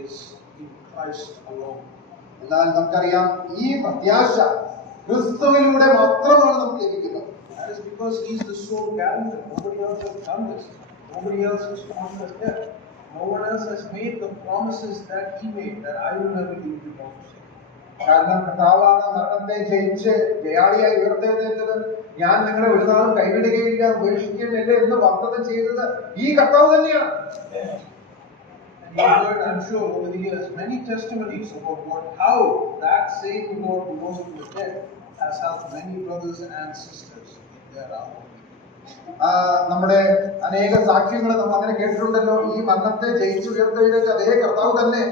is in Christ alone. എന്നാൽ നമുക്കറിയാം ഈ പ്രത്യാശ ക്രിസ്തുവിലൂടെ മാത്രമാണ് നമുക്ക് ലഭിക്കുന്നത്. That is because He is the sole guarantor. Nobody else has done this. Nobody else has conquered death. No one else has made the promises that He made, that I will never leave you nor forsake you. കാരണം കർത്താവാണ് മരണത്തെ ജയിച്ച് ജയാളിയായി ഉയർത്തെഴുന്നേറ്റത്. ഞാൻ നിങ്ങളെ ഒരു നാളും കൈവിടുകയില്ല, ഉപേക്ഷിക്കുകയില്ല എന്ന് വാഗ്ദത്തം ചെയ്തത് ഈ കർത്താവ് തന്നെയാണ്. And you heard, I'm sure, over the years, many testimonies about how that same Lord who rose from the dead has helped many brothers and sisters in their hour. നമ്മുടെ അനേക സാക്ഷ്യങ്ങൾ നമ്മൾ അങ്ങനെ കേട്ടിട്ടുണ്ടല്ലോ. ഈ മരണത്തെ ജയിച്ച് ഉയർത്തെഴുന്നേറ്റ അതേ കർത്താവ് തന്നെ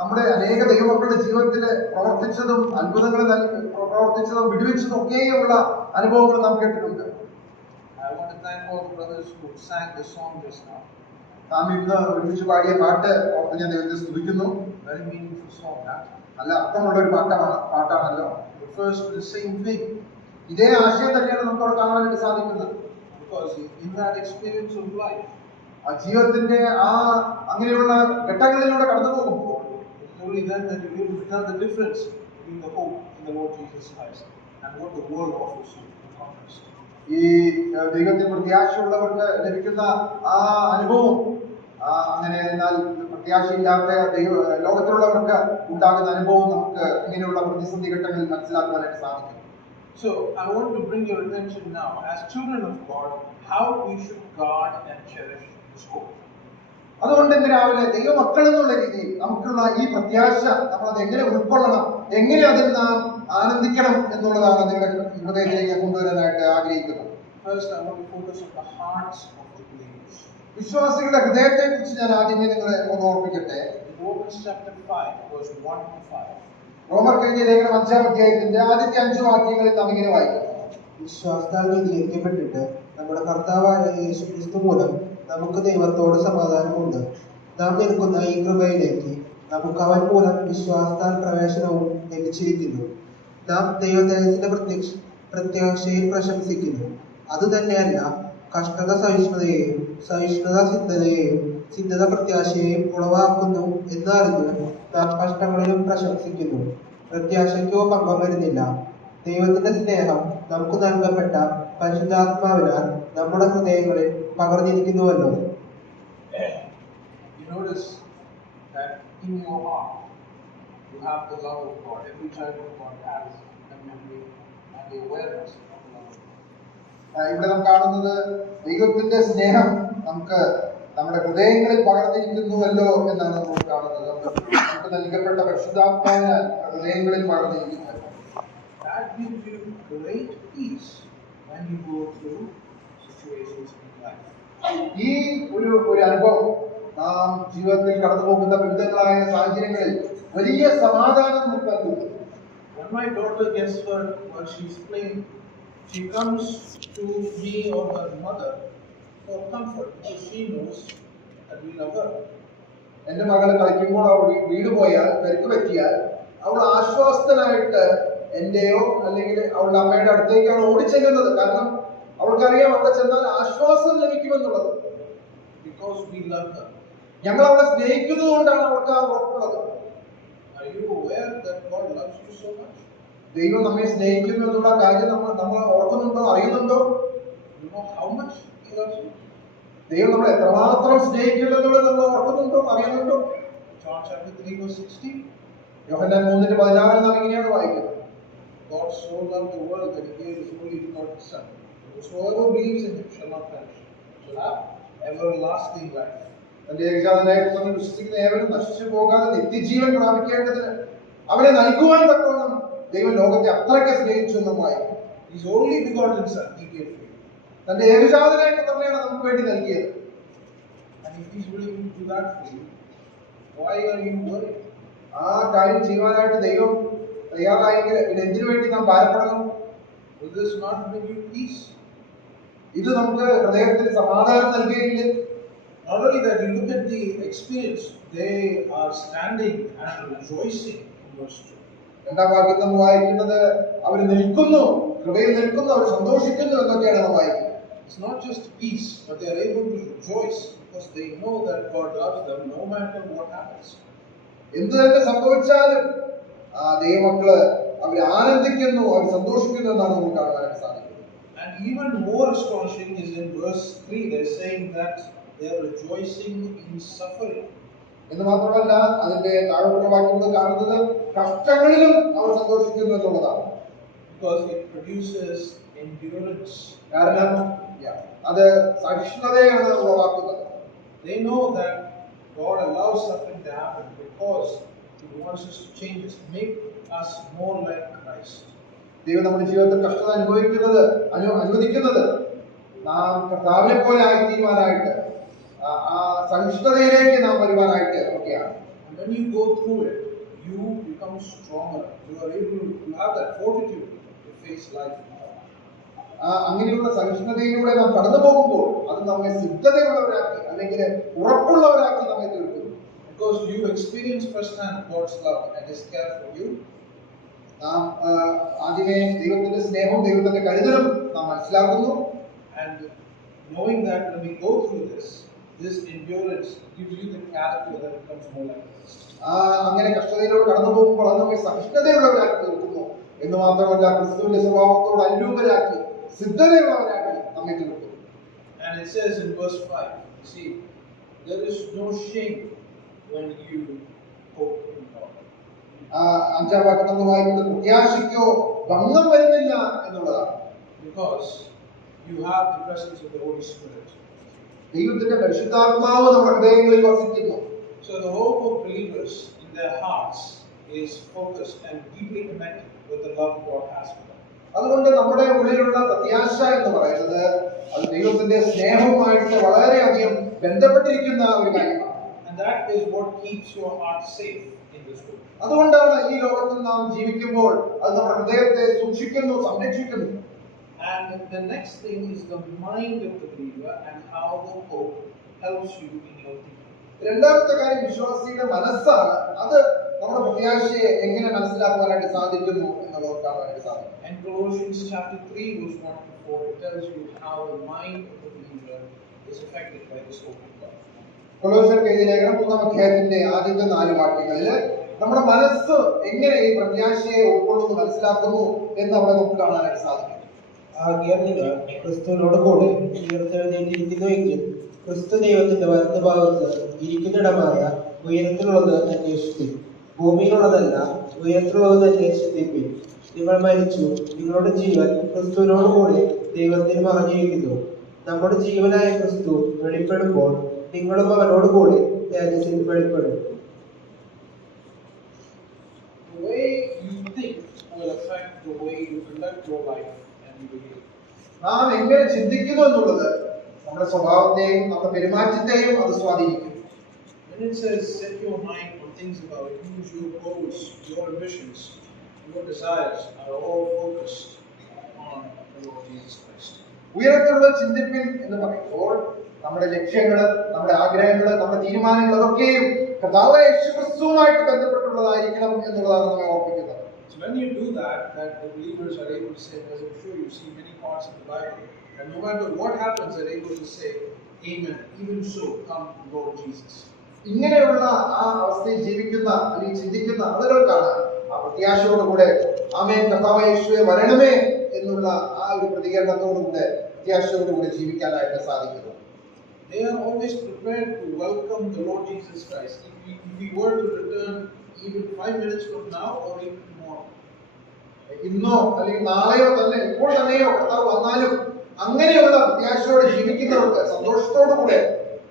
നമ്മുടെ അനേക ദൈവമക്കളുടെ ജീവിതത്തിൽ പ്രവർത്തിച്ചതും അത്ഭുതങ്ങൾ പ്രവർത്തിച്ചതും വിടുവിച്ചതും ഒക്കെയുള്ള അനുഭവങ്ങൾ നാം കേട്ടിട്ടുണ്ട്. I want to thank all the brothers who sang the song just now. നാം ഇന്ന് ഒരുമിച്ച് പാടിയ പാട്ട് ഓർത്ത് ഞാൻ ദൈവത്തെ സ്തുതിക്കുന്നു. Very meaningful song, huh? നല്ല അർത്ഥമുള്ള ഒരു പാട്ടാണല്ലോ. Refers to the same thing. ഇതേ ആശയം തന്നെയാണ് നമുക്ക് അവിടെ കാണാനായിട്ട് സാധിക്കുന്നത്. Because in that experience of life, ആ ജീവിതത്തിന്റെ അങ്ങനെയുള്ള ഘട്ടങ്ങളിലൂടെ കടന്നു പോകുമ്പോൾ it's only then that you will tell the difference between the hope in the Lord Jesus Christ and what the world offers you in contrast. ഈ ദൈവത്തിൽ പ്രത്യാശയുള്ളവർക്ക് ലഭിക്കുന്ന ആ അനുഭവം അങ്ങനെ എന്നാൽ പ്രത്യാശയില്ലാത്ത ലോകത്തിലുള്ളവർക്ക് ഉണ്ടാകുന്ന അനുഭവം നമുക്ക് ഇങ്ങനെയുള്ള പ്രതിസന്ധി ഘട്ടങ്ങളിൽ മനസ്സിലാക്കുവാനായിട്ട് സാധിക്കും. So I want to bring your attention now, as children of God, how we should guard and cherish this hope. അതുകൊണ്ട് ഇന്ന് രാവിലെ ദൈവമക്കൾ എന്നുള്ള രീതിയിൽ നമുക്കുള്ള ഈ പ്രത്യാശ നമ്മളത് എങ്ങനെ ഉൾക്കൊള്ളണം, എങ്ങനെ അതിൽ നാം ആനന്ദിക്കണം എന്നുള്ളതാണ് നിങ്ങളുടെ ഹൃദയത്തിലേക്ക് കൊണ്ടുവരാനായിട്ട് ആഗ്രഹിക്കുന്നത്. First, I want to focus on the hearts of the believers. വിശ്വാസികളുടെ ഹൃദയത്തെ കുറിച്ച് ഞാൻ ആദ്യമേ നിങ്ങളെ ഒന്ന് ഓർപ്പിക്കട്ടെ. Romans chapter 5, verse 1 to 5. റോമർ കഴിഞ്ഞ ലേഖനം 5-ാം അധ്യായത്തിന്റെ ആദ്യത്തെ 5 വാക്യങ്ങളിൽ നാം ഇങ്ങനെ വായിക്കും. വിശ്വാസത്താൽ നീതീകരിക്കപ്പെട്ടിട്ട് നമ്മുടെ കർത്താവായ യേശുക്രിസ്തു മൂലം നമുക്ക് ദൈവത്തോട് സമാധാനമുണ്ട്. നാം നിൽക്കുന്ന ഈ കൃപയിലേക്ക് നമുക്ക് അവൻ മൂലം വിശ്വാസത്താൽ പ്രവേശനവും ലഭിച്ചിരിക്കുന്നു. നാം ദൈവതേജസ്സിന്റെ പ്രത്യാശയിൽ പ്രശംസിക്കുന്നു. അതുതന്നെയല്ല, കഷ്ടത സഹിഷ്ണുതയെയും സഹിഷ്ണുത സിദ്ധതയെയും സിദ്ധത പ്രത്യാശയെയും ഉളവാക്കുന്നു എന്നറിഞ്ഞ് നാം കഷ്ടങ്ങളിലും പ്രശംസിക്കുന്നു. പ്രത്യാശയ്ക്കോ പങ്കം വരുന്നില്ല. ദൈവത്തിന്റെ സ്നേഹം നമുക്ക് നൽകപ്പെട്ട പരിശുദ്ധാത്മാവിനാൽ നമ്മുടെ ഹൃദയങ്ങളിൽ പകർന്നിരിക്കുന്നുവല്ലോ. You notice that in your heart you have the love of God. Every child of God has a memory and the awareness of the love of God. ഇവിടെ നാം കാണുന്നത് ദൈവത്തിന്റെ സ്നേഹം നമുക്ക് നമ്മുടെ ഹൃദയങ്ങളിൽ പകർന്നിരിക്കുന്നുവല്ലോ എന്നാണ് നമ്മൾ കാണുന്നത്. നമുക്ക് നൽകപ്പെട്ട പരിശുദ്ധാത്മാവിനാൽ ഹൃദയങ്ങളിൽ പകർന്നിരിക്കുന്നു. That gives you great peace when you go through situations in life. ഈ ഒരു അനുഭവം നാം ജീവിതത്തിൽ കടന്നു പോകുന്ന വിവിധങ്ങളായ സാഹചര്യങ്ങളിൽ വലിയ സമാധാനം നമുക്ക് നൽകുന്നു. When my daughter gets hurt while she's playing, she comes to me or her mother for comfort because she knows that we love her. എന്റെ മകള് കളിക്കുമ്പോൾ അവൾ വീട് പോയാൽ പരിക്ക് പറ്റിയാൽ അവൾ ആശ്വാസത്തിനായിട്ട് എന്റെയോ അല്ലെങ്കിൽ അവളുടെ അമ്മയുടെ അടുത്തേക്കാണ് ഓടിച്ചെല്ലുന്നത്. കാരണം അവൾക്കറിയാം അവിടെ ചെന്നാൽ ആശ്വാസം ലഭിക്കുമെന്നുള്ളത്. Because we love her. ഞങ്ങൾ അവളെ സ്നേഹിക്കുന്നത് കൊണ്ടാണ് അവൾക്ക് ആ ഉറപ്പുള്ളത്. Are you aware that God loves you so much? ദൈവം നമ്മെ സ്നേഹിക്കുന്നു എന്നുള്ള കാര്യം നമ്മൾ ഓർക്കുന്നുണ്ടോ, അറിയുന്നുണ്ടോ? You know how much He loves you? ദൈവം നമ്മളെ എത്രമാത്രം സ്നേഹിക്കുന്നു എന്നുള്ളത് നമ്മൾ ഓർക്കുന്നുണ്ടോ, അറിയുന്നുണ്ടോ? John chapter 3 verse 16. യോഹന്നാൻ 3:16 നാം ഇങ്ങനെയാണ് വായിക്കുന്നത്. God so loved the world that He gave His only begotten Son. Whosoever believes in Him shall not perish, shall have everlasting life. തന്റെ ഏകജാതനായ പുത്രനിൽ വിശ്വസിക്കുന്ന ഏവരും നശിച്ചു പോകാതെ നിത്യജീവൻ പ്രാപിക്കേണ്ടതിന് അവനെ നൽകുവാൻ തക്കവണ്ണം ദൈവം ലോകത്തെ അത്രയ്ക്ക് സ്നേഹിച്ചു എന്നും വായിക്കും. His only begotten Son He gave for you. തന്റെ ഏകജാതനായ പുത്രനെയാണ് നമുക്ക് വേണ്ടി നൽകിയത്. And if He's willing to do that for you, why are you worried? ആ കാര്യം ചെയ്യുവാനായിട്ട് ദൈവം തയ്യാറായെങ്കിൽ ഇത് എന്തിനു വേണ്ടി നാം ഭാരപ്പെടണം? Will this not bring you peace? ഇത് നമുക്ക് ഹൃദയത്തിൽ സമാധാനം നൽകുകയില്ല. Not only that, you look at the experience, they are standing and rejoicing in verse 2. രണ്ടാം വാക്യം നമ്മൾ വായിക്കുന്നത് അവർ നിൽക്കുന്നു, കൃപയിൽ നിൽക്കുന്നു, അവർ സന്തോഷിക്കുന്നു എന്നൊക്കെയാണ് നാം വായിക്കുന്നത്. It's not just peace, but they are able to rejoice because they know that God loves them no matter what happens. എന്ത് തന്നെ സംഭവിച്ചാലും ആ ദൈവമക്കള് അവർ ആനന്ദിക്കുന്നു, അവർ സന്തോഷിക്കുന്നു എന്നാണ് നമുക്ക് കാണാനായിട്ട് സാധിക്കുന്നത്. And even more astonishing is in verse 3, they're saying that they are rejoicing in suffering. എന്ന് മാത്രമല്ല അതിന്റെ താഴോട്ടുള്ള വാക്യങ്ങൾ കാണുന്നത് കഷ്ടങ്ങളിലും അവർ സന്തോഷിക്കുന്നു എന്നുള്ളതാണ്. Because it produces endurance. കാരണം അത് സഹിഷ്ണുതയാണ് ഉളവാക്കുന്നത്. They know that God allows suffering to happen because He wants us to change us, make us more like Christ. ദൈവം നമ്മുടെ ജീവിതത്തിൽ കഷ്ടത അനുവദിക്കുന്നത് നാം കർത്താവിനെ പോലെ ആയിത്തീരുവാനായിട്ട്, ആ സഹിഷ്ണുതയിലേക്ക് നാം വരുവാനായിട്ട് ഒക്കെയാണ്. And when you go through it, you become stronger. You are able to have that fortitude to face life. അങ്ങനെയുള്ള സഹിഷ്ണുതയിലൂടെ നാം കടന്നു പോകുമ്പോൾ അത് നമ്മെ സിദ്ധതയുള്ളവരാക്കി അല്ലെങ്കിൽ ഉറപ്പുള്ളവരാക്കി നമ്മെ തീർക്കുന്നു. Because you experience firsthand God's love and His care for you. നാം ആദ്യമേ ദൈവത്തിന്റെ സ്നേഹവും ദൈവത്തിന്റെ കരുതലും നാം മനസ്സിലാക്കുന്നു. And knowing that when we go through this endurance gives you the character that becomes more like Christ. അങ്ങനെ കഷ്ടതയിലൂടെ കടന്നു പോകുമ്പോൾ അത് നമ്മെ സഹിഷ്ണുതയുള്ളവരാക്കി തീർക്കുന്നു എന്ന് മാത്രമല്ല ക്രിസ്തുവിന്റെ സ്വഭാവത്തോട് അനുരൂപരാക്കി സിദ്ധതയുള്ളവരാക്കി നമ്മെ തീർക്കുന്നു. And it says in verse 5, see, there is no shame when you hope in God. അഞ്ചാം വാക്യം നമ്മൾ വായിക്കുന്നത് പ്രത്യാശയ്ക്കോ ഭംഗം വരുന്നില്ല എന്നുള്ളതാണ്. Because you have the presence of the Holy Spirit. ദൈവത്തിന്റെ പരിശുദ്ധാത്മാവ് നമ്മുടെ ഹൃദയങ്ങളിൽ വസിക്കുന്നു. So the hope of believers in their hearts is focused and deeply connected with the love God has for them. അതുകൊണ്ട് നമ്മുടെ ഉള്ളിലുള്ള പ്രത്യാശ എന്ന് പറയുന്നത് അത് ദൈവത്തിന്റെ സ്നേഹവുമായിട്ട് വളരെയധികം ബന്ധപ്പെട്ടിരിക്കുന്ന ഒരു കാര്യമാണ്. And that is what keeps your heart safe in this world. അതുകൊണ്ടാണ് ഈ ലോകത്തിൽ നാം ജീവിക്കുമ്പോൾ അത് നമ്മുടെ ഹൃദയത്തെ സൂക്ഷിക്കുന്നു, സംരക്ഷിക്കുന്നു. And the next thing is the mind of the believer and how the hope helps you in your thinking. രണ്ടാമത്തെ കാര്യം വിശ്വാസിയുടെ മനസ്സാണ്. അത് നമ്മുടെ പ്രത്യാശയെ എങ്ങനെ മനസ്സിലാക്കുവാനായിട്ട് സാധിക്കുന്നു എന്നുള്ളത് കാണുവാനായിട്ട് സാധിക്കും. And Colossians chapter 3 verse 1 to 4 it tells you how the mind of the believer is affected by this hope of God. കൊലോസ്യർക്ക് എഴുതിയ ലേഖനം 3-ാം അധ്യായത്തിന്റെ ആദ്യത്തെ 4 വാക്യങ്ങളിൽ നമ്മുടെ മനസ്സ് എങ്ങനെ ഈ പ്രത്യാശയെ ഉൾക്കൊള്ളുന്നു മനസ്സിലാക്കുന്നു എന്ന് അവിടെ നമുക്ക് കാണാനായിട്ട് സാധിക്കും. ആകയാൽ നിങ്ങൾ ക്രിസ്തുവിനോട് കൂടെ ഉയർത്തെഴുന്നേറ്റിരിക്കുന്നുവെങ്കിൽ ക്രിസ്തു ദൈവത്തിന്റെ വലത്ത് ഭാഗത്ത് ഇരിക്കുന്നിടമായ ഉയരത്തിലുള്ളത് അന്വേഷിക്കും. ഭൂമിയിലുള്ളതല്ല, ഉയരത്തിലുള്ളത് തന്നെ ചിന്തിപ്പിൻ. നിങ്ങൾ മരിച്ചു, നിങ്ങളുടെ ജീവൻ ക്രിസ്തുവിനോട് കൂടെ ദൈവത്തിൽ മറഞ്ഞിരിക്കുന്നു. നമ്മുടെ ജീവനായ ക്രിസ്തു വെളിപ്പെടുമ്പോൾ നിങ്ങളും അവനോട് കൂടെ തേജസ്സിൽ വെളിപ്പെടും. The way you think will affect the way you conduct your life and you behave. നാം എങ്ങനെ ചിന്തിക്കുന്നു എന്നുള്ളത് നമ്മുടെ സ്വഭാവത്തെയും നമ്മുടെ പെരുമാറ്റത്തെയും അത് സ്വാധീനിക്കും. When it says set your mind on things above, it means your goals, your ambitions, your desires are all focused on the Lord Jesus Christ. ഉയരത്തിലുള്ള ചിന്തിപ്പിൻ എന്ന് പറയുമ്പോൾ നമ്മുടെ ലക്ഷ്യങ്ങൾ, നമ്മുടെ ആഗ്രഹങ്ങൾ, നമ്മുടെ തീരുമാനങ്ങൾ അതൊക്കെയും കർത്താവായ യേശുക്രിസ്തുവുമായിട്ട് ബന്ധപ്പെട്ടുള്ളതായിരിക്കണം എന്നുള്ളതാണ് നമ്മെ ഓർമ്മിക്കുന്നത്. So when you do that the believers are able to say, as I'm sure you see many parts in the Bible, and no matter what happens, they're able to say, Amen, even so, come Lord Jesus. ഇങ്ങനെയുള്ള ആ അവസ്ഥയിൽ ജീവിക്കുന്ന അല്ലെങ്കിൽ ചിന്തിക്കുന്ന ആളുകൾക്കാണ് ആ പ്രത്യാശയോടുകൂടെ ആമേൻ കർത്താവായ യേശുവേ വരണമേ എന്നുള്ള ആ ഒരു പ്രതികരണത്തോടുകൂടെ പ്രത്യാശയോടുകൂടെ ജീവിക്കാനായിട്ട് സാധിക്കുന്നത്. They are always prepared to welcome the Lord Jesus Christ. If we were to return even 5 minutes from now or even tomorrow. ഇന്നോ അല്ലെങ്കിൽ നാളെയോ തന്നെ ഇപ്പോൾ തന്നെയോ കർത്താവ് വന്നാലും അങ്ങനെയുള്ള പ്രത്യാശയോടെ ജീവിക്കുന്നവർക്ക് സന്തോഷത്തോടുകൂടെ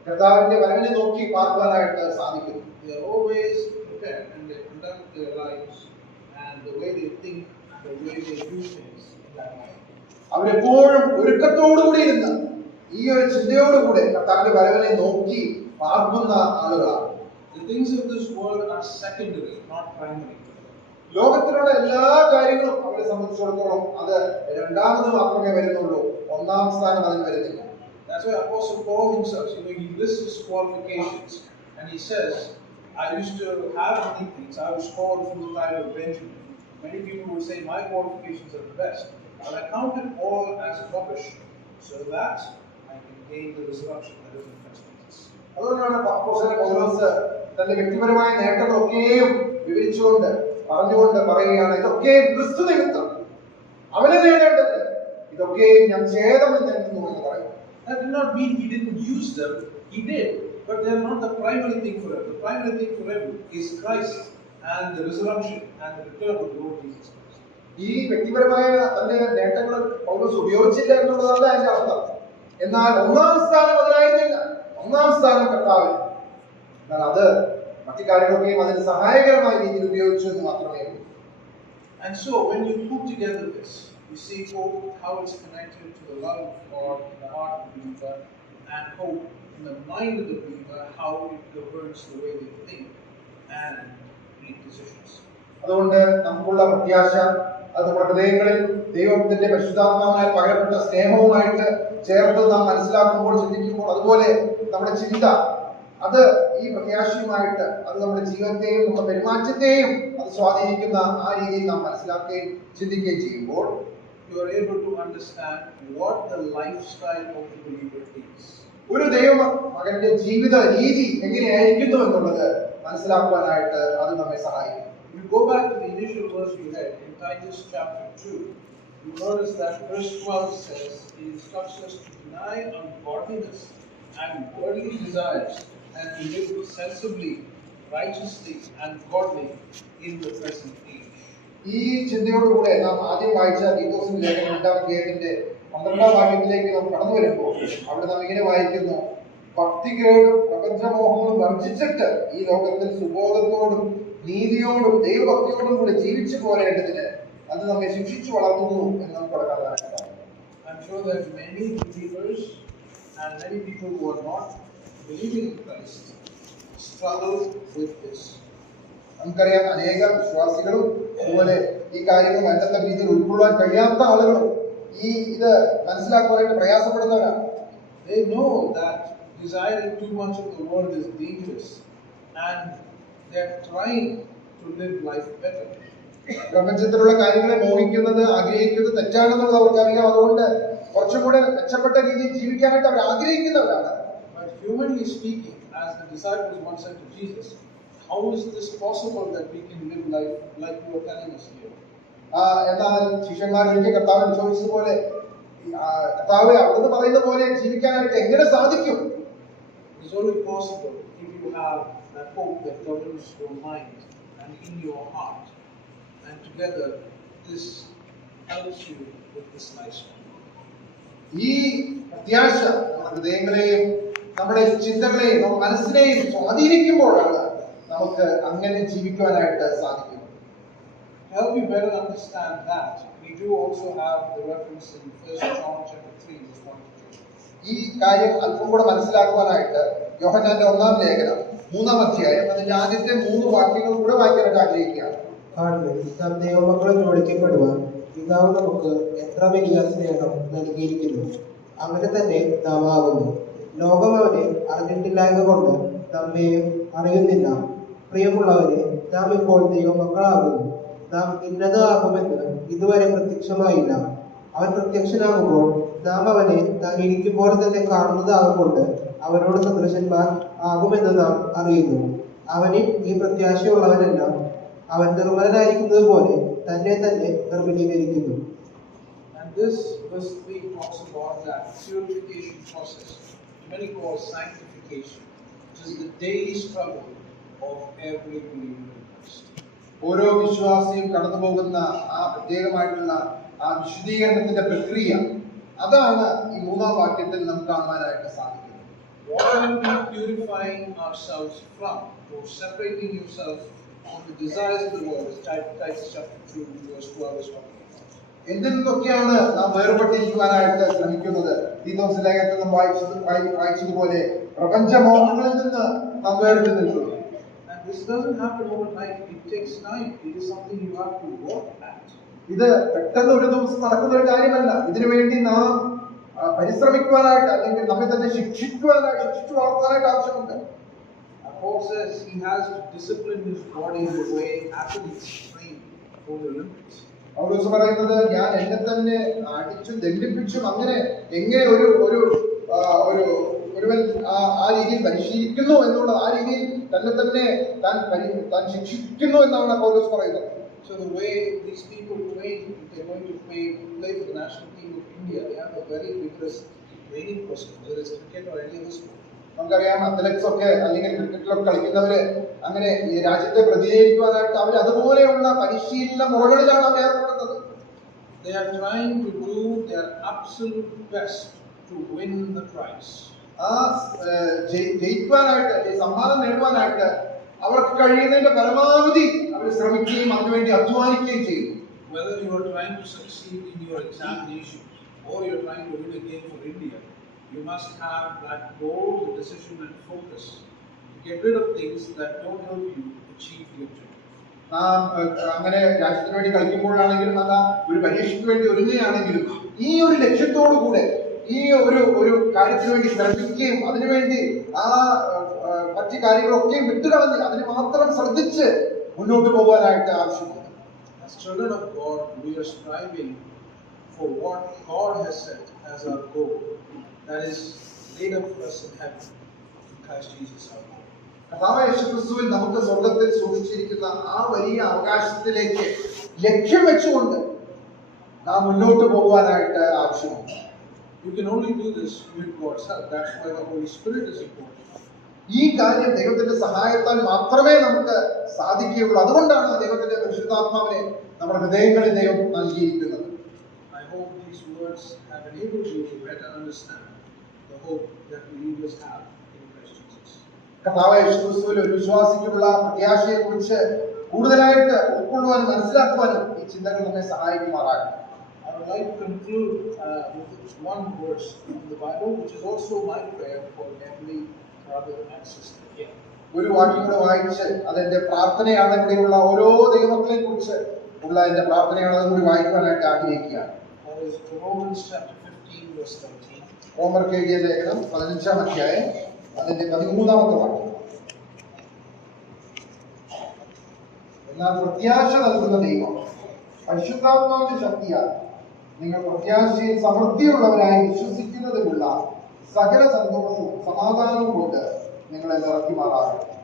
കർത്താവിന്റെ വരവിനെ നോക്കി പാർക്കാനായിട്ട് സാധിക്കും. They are always prepared and they conduct their lives and the way they think and the way they do things in that life. അവരെപ്പോഴും ഒരുക്കത്തോടുകൂടി ഇരുന്ന് ഈ ഒരു ചിന്തയോടുകൂടെ കർത്താവിന്റെ വരവിനെ നോക്കി പാർക്കുന്ന ആളുകളാണ്. The things of this world are secondary, not primary. ലോകത്തിലുള്ള എല്ലാ കാര്യങ്ങളും അവരെ സംബന്ധിച്ചിടത്തോളം അത് രണ്ടാമത് മാത്രമേ വരുന്നുള്ളൂ, ഒന്നാം സ്ഥാനം അതിന് വരുന്നില്ല. That's why Apostle Paul himself, he lists his qualifications and he says, I used to have many things. I was called from the tribe of Benjamin. Many people would say my qualifications are the best. But I count it all as rubbish so that I can gain the resurrection that is in Christ Jesus. അതുകൊണ്ടാണ് അപ്പോസ്തലൻ പൗലോസ് തന്റെ വ്യക്തിപരമായ നേട്ടങ്ങളൊക്കെയും വിവരിച്ചുകൊണ്ട് പറഞ്ഞുകൊണ്ട് പറയുകയാണ്, ഇതൊക്കെയും ക്രിസ്തു നിമിത്തം അവനെ നേടേണ്ടത് ഇതൊക്കെയും ഞാൻ ഛേദമെന്ന് എണ്ണുന്നു എന്ന് പറയുന്നു. That did not mean he didn't use them. He did, but they are not the primary thing for him. The primary thing for him is Christ and the resurrection and the return of the Lord Jesus Christ. ഈ വ്യക്തിപരമായ തന്റെ നേട്ടങ്ങൾ പൗലോസ് ഉപയോഗിച്ചില്ല എന്നുള്ളതല്ല അതിന്റെ അർത്ഥം. എന്നാൽ ഒന്നാം സ്ഥാനം അതിനായിരുന്നില്ല, ഒന്നാം സ്ഥാനം കർത്താവിന്. എന്നാൽ അത് മറ്റു കാര്യങ്ങളൊക്കെയും അതിന് സഹായകരമായ രീതിയിൽ ഉപയോഗിച്ചു എന്ന് മാത്രമേ ഉള്ളൂ. And so when you put together this, you see hope, how it's connected to the love of God in the heart of the believer, and hope in the mind of the believer, how it governs the way they think. and make decisions. അതുകൊണ്ട് നമുക്കുള്ള പ്രത്യാശ അത് നമ്മുടെ ഹൃദയങ്ങളിൽ ദൈവത്തിന്റെ പരിശുദ്ധാത്മാവിനാൽ പകരപ്പെട്ട സ്നേഹവുമായിട്ട് ചേർത്ത് നാം മനസ്സിലാക്കുമ്പോൾ, ചിന്തിക്കുമ്പോൾ, അതുപോലെ നമ്മുടെ ചിന്ത അത് ഈ പ്രത്യാശയുമായിട്ട് അത് നമ്മുടെ ജീവിതത്തെയും നമ്മുടെ പെരുമാറ്റത്തെയും അത് സ്വാധീനിക്കുന്ന ആ രീതിയിൽ നാം മനസ്സിലാക്കുകയും ചിന്തിക്കുകയും ചെയ്യുമ്പോൾ you are able to understand what the lifestyle of the believer is. ഒരു ദൈവ മകന്റെ ജീവിത രീതി എങ്ങനെയായിരിക്കുന്നു എന്നുള്ളത് മനസ്സിലാക്കുവാനായിട്ട് അത് നമ്മെ സഹായിക്കും. If you go back to the initial verse we read in Titus chapter 2, you notice that verse 12 says, it instructs us to deny ungodliness and worldly desires and to live sensibly, righteously and godly in the present age. ഈ ചിന്തയോടുകൂടെ നാം ആദ്യം വായിച്ച തീത്തോസിന്റെ ലേഖനം 2-ാം അധ്യായത്തിന്റെ 12-ാം വാക്യത്തിലേക്ക് നാം കടന്നു വരുമ്പോൾ അവിടെ നാം ഇങ്ങനെ വായിക്കുന്നു: ഭക്തികേടും പ്രപഞ്ചമോഹങ്ങളും വർജിച്ചിട്ട് ഈ ലോകത്തിൽ സുബോധത്തോടും നീതിയോടും ദൈവഭക്തിയോടും കൂടി ജീവിച്ചു പോരേണ്ടതിന് അത് നമ്മെ ശിക്ഷിച്ചു വളർത്തുന്നു എന്ന് നമുക്ക് കാണാനായിട്ട്. I'm sure that many believers and many people who are not believing in Christ struggle with this. നമുക്കറിയാം അനേക വിശ്വാസികളും അതുപോലെ ഈ കാര്യങ്ങൾ വേണ്ടത്ര രീതിയിൽ ഉൾക്കൊള്ളാൻ കഴിയാത്ത ആളുകളും ഇത് മനസ്സിലാക്കുവാനായിട്ട് പ്രയാസപ്പെടുന്നവരാണ്. They know that desiring too much of the world is dangerous and they are trying to live life better. പ്രപഞ്ചത്തിലുള്ള കാര്യങ്ങളെ മോഹിക്കുന്നത്, ആഗ്രഹിക്കുന്നത് തെറ്റാണെന്നുള്ളത് അവർക്കറിയാം. അതുകൊണ്ട് കുറച്ചും കൂടെ മെച്ചപ്പെട്ട രീതിയിൽ ജീവിക്കാനായിട്ട് അവർ ആഗ്രഹിക്കുന്നവരാണ്. But humanly speaking, as the disciples once said to Jesus, how is this possible that we can live life like you are telling us here? എന്നാൽ ശിഷ്യന്മാരൊരിക്കൽ കർത്താവിനെ ചോദിച്ചതുപോലെ, കർത്താവേ, അവിടുന്ന് പറയുന്ന പോലെ ജീവിക്കാനായിട്ട് എങ്ങനെ സാധിക്കും? It is only possible if you have that hope that governs your mind and in your heart, and together this helps you with this lifestyle. ഈ പ്രത്യാശ നമ്മുടെ ഹൃദയങ്ങളെയും നമ്മുടെ ചിന്തകളെയും നമ്മുടെ മനസ്സിനെയും സ്വാധീനിക്കുമ്പോഴാണ് നമുക്ക് അങ്ങനെ ജീവിക്കുവാനായിട്ട് സാധിക്കുന്നത്. To help you better understand that, we do also have the reference in 1 John chapter 3 verse 1-3. ഈ കാര്യം അല്പം കൂടെ മനസ്സിലാക്കുവാനായിട്ട് യോഹന്നാന്റെ 1-ാം ലേഖനം 3-ാം അധ്യായം അതിന്റെ ആദ്യത്തെ 3 വാക്യങ്ങൾ കൂടെ വായിക്കാനായിട്ട് ആഗ്രഹിക്കുകയാണ്. നാം ദൈവമക്കളെന്ന് വിളിക്കപ്പെടുവാൻ പിതാവ് നമുക്ക് എത്ര വലിയ സ്നേഹം നൽകിയിരിക്കുന്നു, അങ്ങനെ തന്നെ നാം ആകുന്നു. ലോകം അവനെ അറിഞ്ഞിട്ടില്ലായ്ക കൊണ്ട് നമ്മെയും അറിയുന്നില്ല. പ്രിയമുള്ളവരെ, നാം ഇപ്പോൾ ദൈവമക്കളാകുന്നു. നാം ഇന്നത് ആകുമെന്ന് ഇതുവരെ പ്രത്യക്ഷമായില്ല. അവൻ പ്രത്യക്ഷനാകുമ്പോൾ നാം അവനെ താൻ ഇരിക്കും പോലെ തന്നെ കാണുന്നതാകൊണ്ട് അവനോട് സദൃശന്മാർ ആകുമെന്ന് നാം അറിയുന്നു. അവനിൽ ഈ പ്രത്യാശയുള്ളവനെല്ലാം അവൻ നിർമ്മലനായിരിക്കുന്നത് പോലെ തന്നെ തന്നെ നിർമ്മലീകരിക്കുന്നു. And this verse 3 talks about that purification process, many call sanctification, which is the daily struggle of every believer in Christ. ഓരോ വിശ്വാസിയും കടന്നു പോകുന്ന ആ പ്രത്യേകമായിട്ടുള്ള ആ വിശുദ്ധീകരണത്തിന്റെ പ്രക്രിയ, അതാണ് ഈ 3-ാം വാക്യത്തിൽ നമുക്ക് കാണുവാനായിട്ട് സാധിക്കുന്നത്. What are we purifying ourselves from? Or separating yourself from the desires of the world, as Titus chapter 2 verse 12 is talking about. എന്തിൽ നിന്നൊക്കെയാണ് നാം വേർപെട്ടിരിക്കുവാനായിട്ട് ശ്രമിക്കുന്നത്? തീത്തോസ് ലേഖനത്തിൽ നാം വായിച്ചതുപോലെ പ്രപഞ്ചമോഹങ്ങളിൽ നിന്ന് നാം വേറിട്ട് നിൽക്കുന്നു. And this doesn't happen overnight. It takes time. It is something you have to work at. ഇത് പെട്ടെന്ന് ഒരു ദിവസം നടക്കുന്ന ഒരു കാര്യമല്ല. ഇതിനു വേണ്ടി നാം പരിശ്രമിക്കുവാനായിട്ട് അല്ലെങ്കിൽ നമ്മെ തന്നെ ശിക്ഷിച്ചു വളർത്താനായിട്ട് ആവശ്യമുണ്ട്. Paul says he has to discipline his body in the way athletes train for the Olympics. പൗലോസ് പറയുന്നത്, ഞാൻ എന്നെ തന്നെ അടിച്ചും ദണ്ഡിപ്പിച്ചും അങ്ങനെ എങ്ങനെ ഒരുവൻ ആ രീതിയിൽ പരിശീലിക്കുന്നു എന്നുള്ള ആ രീതിയിൽ തന്നെ താൻ ശിക്ഷിക്കുന്നു എന്നാണ് പൗലോസ് പറയുന്നത്. So the way these people train, if they're going to play for the national team of India, they have a very rigorous training process, whether it's cricket or any other sport. നമുക്കറിയാം, athletes ഒക്കെ അല്ലെങ്കിൽ ക്രിക്കറ്റിലൊക്കെ കളിക്കുന്നവര് അങ്ങനെ ഈ രാജ്യത്തെ പ്രതിനിധീകരിക്കുവാനായിട്ട് അവർ അതുപോലെയുള്ള പരിശീലന മുറകളിലാണ് അവർ ഏർപ്പെടുന്നത്. They are trying to do their absolute best to win the prize. ആ ജയിക്കുവാനായിട്ട് സമ്മാനം നേടുവാനായിട്ട് അവർക്ക് കഴിയുന്നതിന്റെ പരമാവധി അവർ ശ്രമിക്കുകയും അതിനുവേണ്ടി അധ്വാനിക്കുകയും ചെയ്യും. Whether you are trying to succeed in your examination or you are trying to win a game for India, you must have that goal, the decision and focus to get rid of things that don't help you in achieve victory. നാം അങ്ങനെ രാജ്യത്തിന് വേണ്ടി കളിക്കുമ്പോഴാണെങ്കിലും അല്ല ഒരു പരീക്ഷയ്ക്ക് വേണ്ടി ഒരുങ്ങുകയാണെങ്കിലും ഈ ഒരു ലക്ഷ്യത്തോടു കൂടെ ഈ ഒരു കാര്യത്തിന് വേണ്ടി ശ്രമിക്കുകയും അതിനുവേണ്ടി മറ്റു കാര്യങ്ങളൊക്കെയും വിട്ടുകളഞ്ഞ് അതിന് മാത്രം ശ്രദ്ധിച്ച് മുന്നോട്ട് പോകാനായിട്ട് ആവശ്യമുണ്ട്. As children of God, we are striving for what God has set as our goal, that is laid up for us in heaven in Christ Jesus our Lord. കർത്താവായ യേശുക്രിസ്തുവിൽ നമുക്ക് സ്വർഗത്തിൽ സൂക്ഷിച്ചിരിക്കുന്ന ആ വലിയ അവകാശത്തിലേക്ക് ലക്ഷ്യം വെച്ചുകൊണ്ട് നാം മുന്നോട്ട് പോകുവാനായിട്ട് ആവശ്യമുണ്ട്. You can only do this with God's help. That's why the Holy Spirit is important. ഈ കാര്യം ദൈവത്തിന്റെ സഹായത്താൽ മാത്രമേ നമുക്ക് സാധിക്കുകയുള്ളൂ. അതുകൊണ്ടാണ് ദൈവത്തിന്റെ പരിശുദ്ധാത്മാവിനെ നമ്മുടെ ഹൃദയങ്ങളിൽ ദൈവം നൽകിയിരിക്കുന്നത്. I hope these words have enabled you to better understand the hope that believers have in Christ Jesus. കർത്താവായ യേശുക്രിസ്തുവിൽ ഒരു വിശ്വാസിക്കുള്ള പ്രത്യാശയെ കുറിച്ച് കൂടുതലായിട്ട് ഉൾക്കൊള്ളുവാനും മനസ്സിലാക്കുവാനും ഈ ചിന്തകൾ നമ്മെ സഹായിക്കുമാറാകും. I would like to conclude with one verse in the Bible, which is also my prayer for every brother and sister here. ഒരു വാക്യം കൂടെ വായിച്ച് അതെന്റെ പ്രാർത്ഥനയാണ്. ഇവിടെയുള്ള ഓരോ ദൈവമക്കളെ കുറിച്ച് ഉള്ള എന്റെ പ്രാർത്ഥനയാണ്. അതും കൂടി വായിക്കുവാനായിട്ട് ആഗ്രഹിക്കുകയാണ്. That is Romans chapter 15, verse 13. റോമർക്ക് എഴുതിയ ലേഖനം 15-ാം അധ്യായം അതിന്റെ 13-ാമത്തെ വാക്യം. എന്നാൽ പ്രത്യാശ നൽകുന്ന ദൈവം പരിശുദ്ധാത്മാവിന്റെ ശക്തിയാൽ നിങ്ങൾ പ്രത്യാശയിൽ സമൃദ്ധിയുള്ളവരായി വിശ്വസിക്കുന്നതിനുള്ള സകല സന്തോഷവും സമാധാനവും കൊണ്ട് നിങ്ങളെ നിറയ്ക്കുമാറാകട്ടെ.